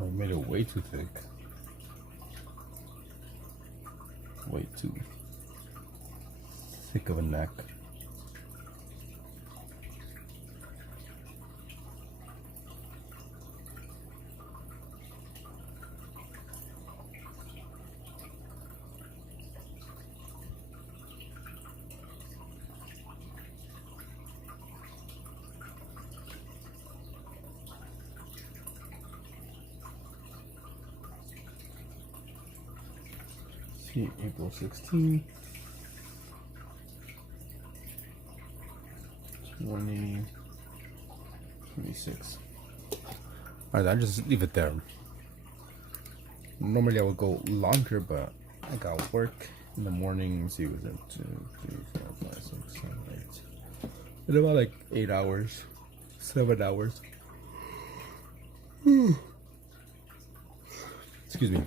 I made it way too thick. Way too thick of a neck. See, April 16th, 2026. Alright, I'll just leave it there. Normally I would go longer, but I got work in the morning. Let's see, was it 2, 3, 4, 5, 6, 7, 8? In about like 8 hours, 7 hours. Excuse me.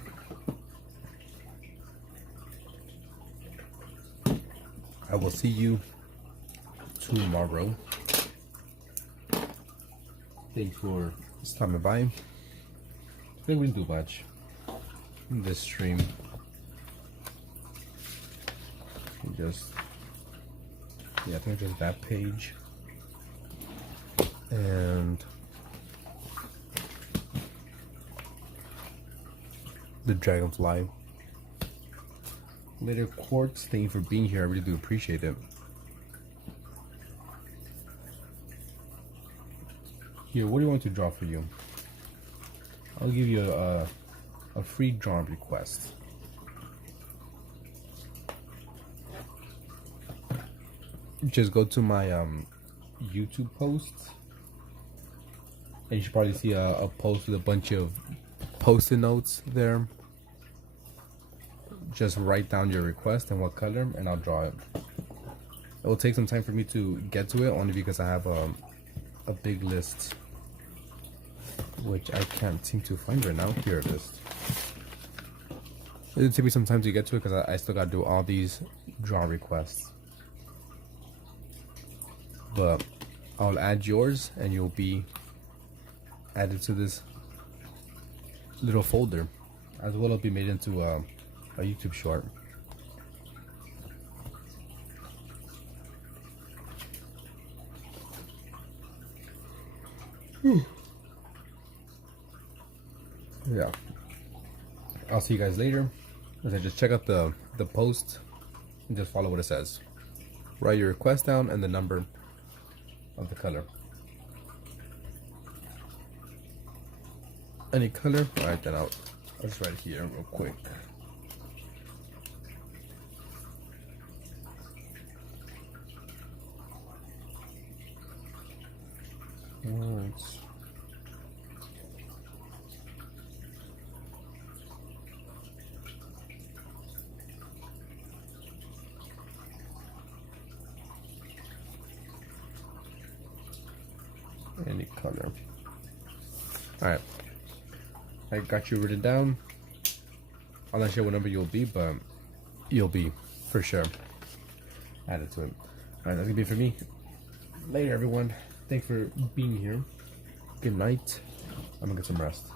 I will see you tomorrow. Thanks for stopping by. Didn't do much in this stream. Just, yeah, I think just that page and the Dragonfly. Later, Quartz, thank you for being here. I really do appreciate it. Here, what do you want to draw for you? I'll give you a free drawing request. Just go to my YouTube posts, and you should probably see a post with a bunch of post-it notes there. Just write down your request and what color, and I'll draw it. It will take some time for me to get to it, only because I have a big list, which I can't seem to find right now. Here it is. It'll take me some time to get to it because I still gotta do all these draw requests. But I'll add yours, and you'll be added to this little folder. As well, it'll be made into a YouTube short. Yeah, I'll see you guys later. As I just check out the post and just follow what it says. Write your request down and the number of the color. Any color? Alright, then I'll just write it here real quick. points. Any color. Alright. I got you written down. I'm not sure what number you'll be, but you'll be for sure added to it. Alright, that's gonna be it for me. Later, everyone. Thanks for being here. Good night. I'm gonna get some rest.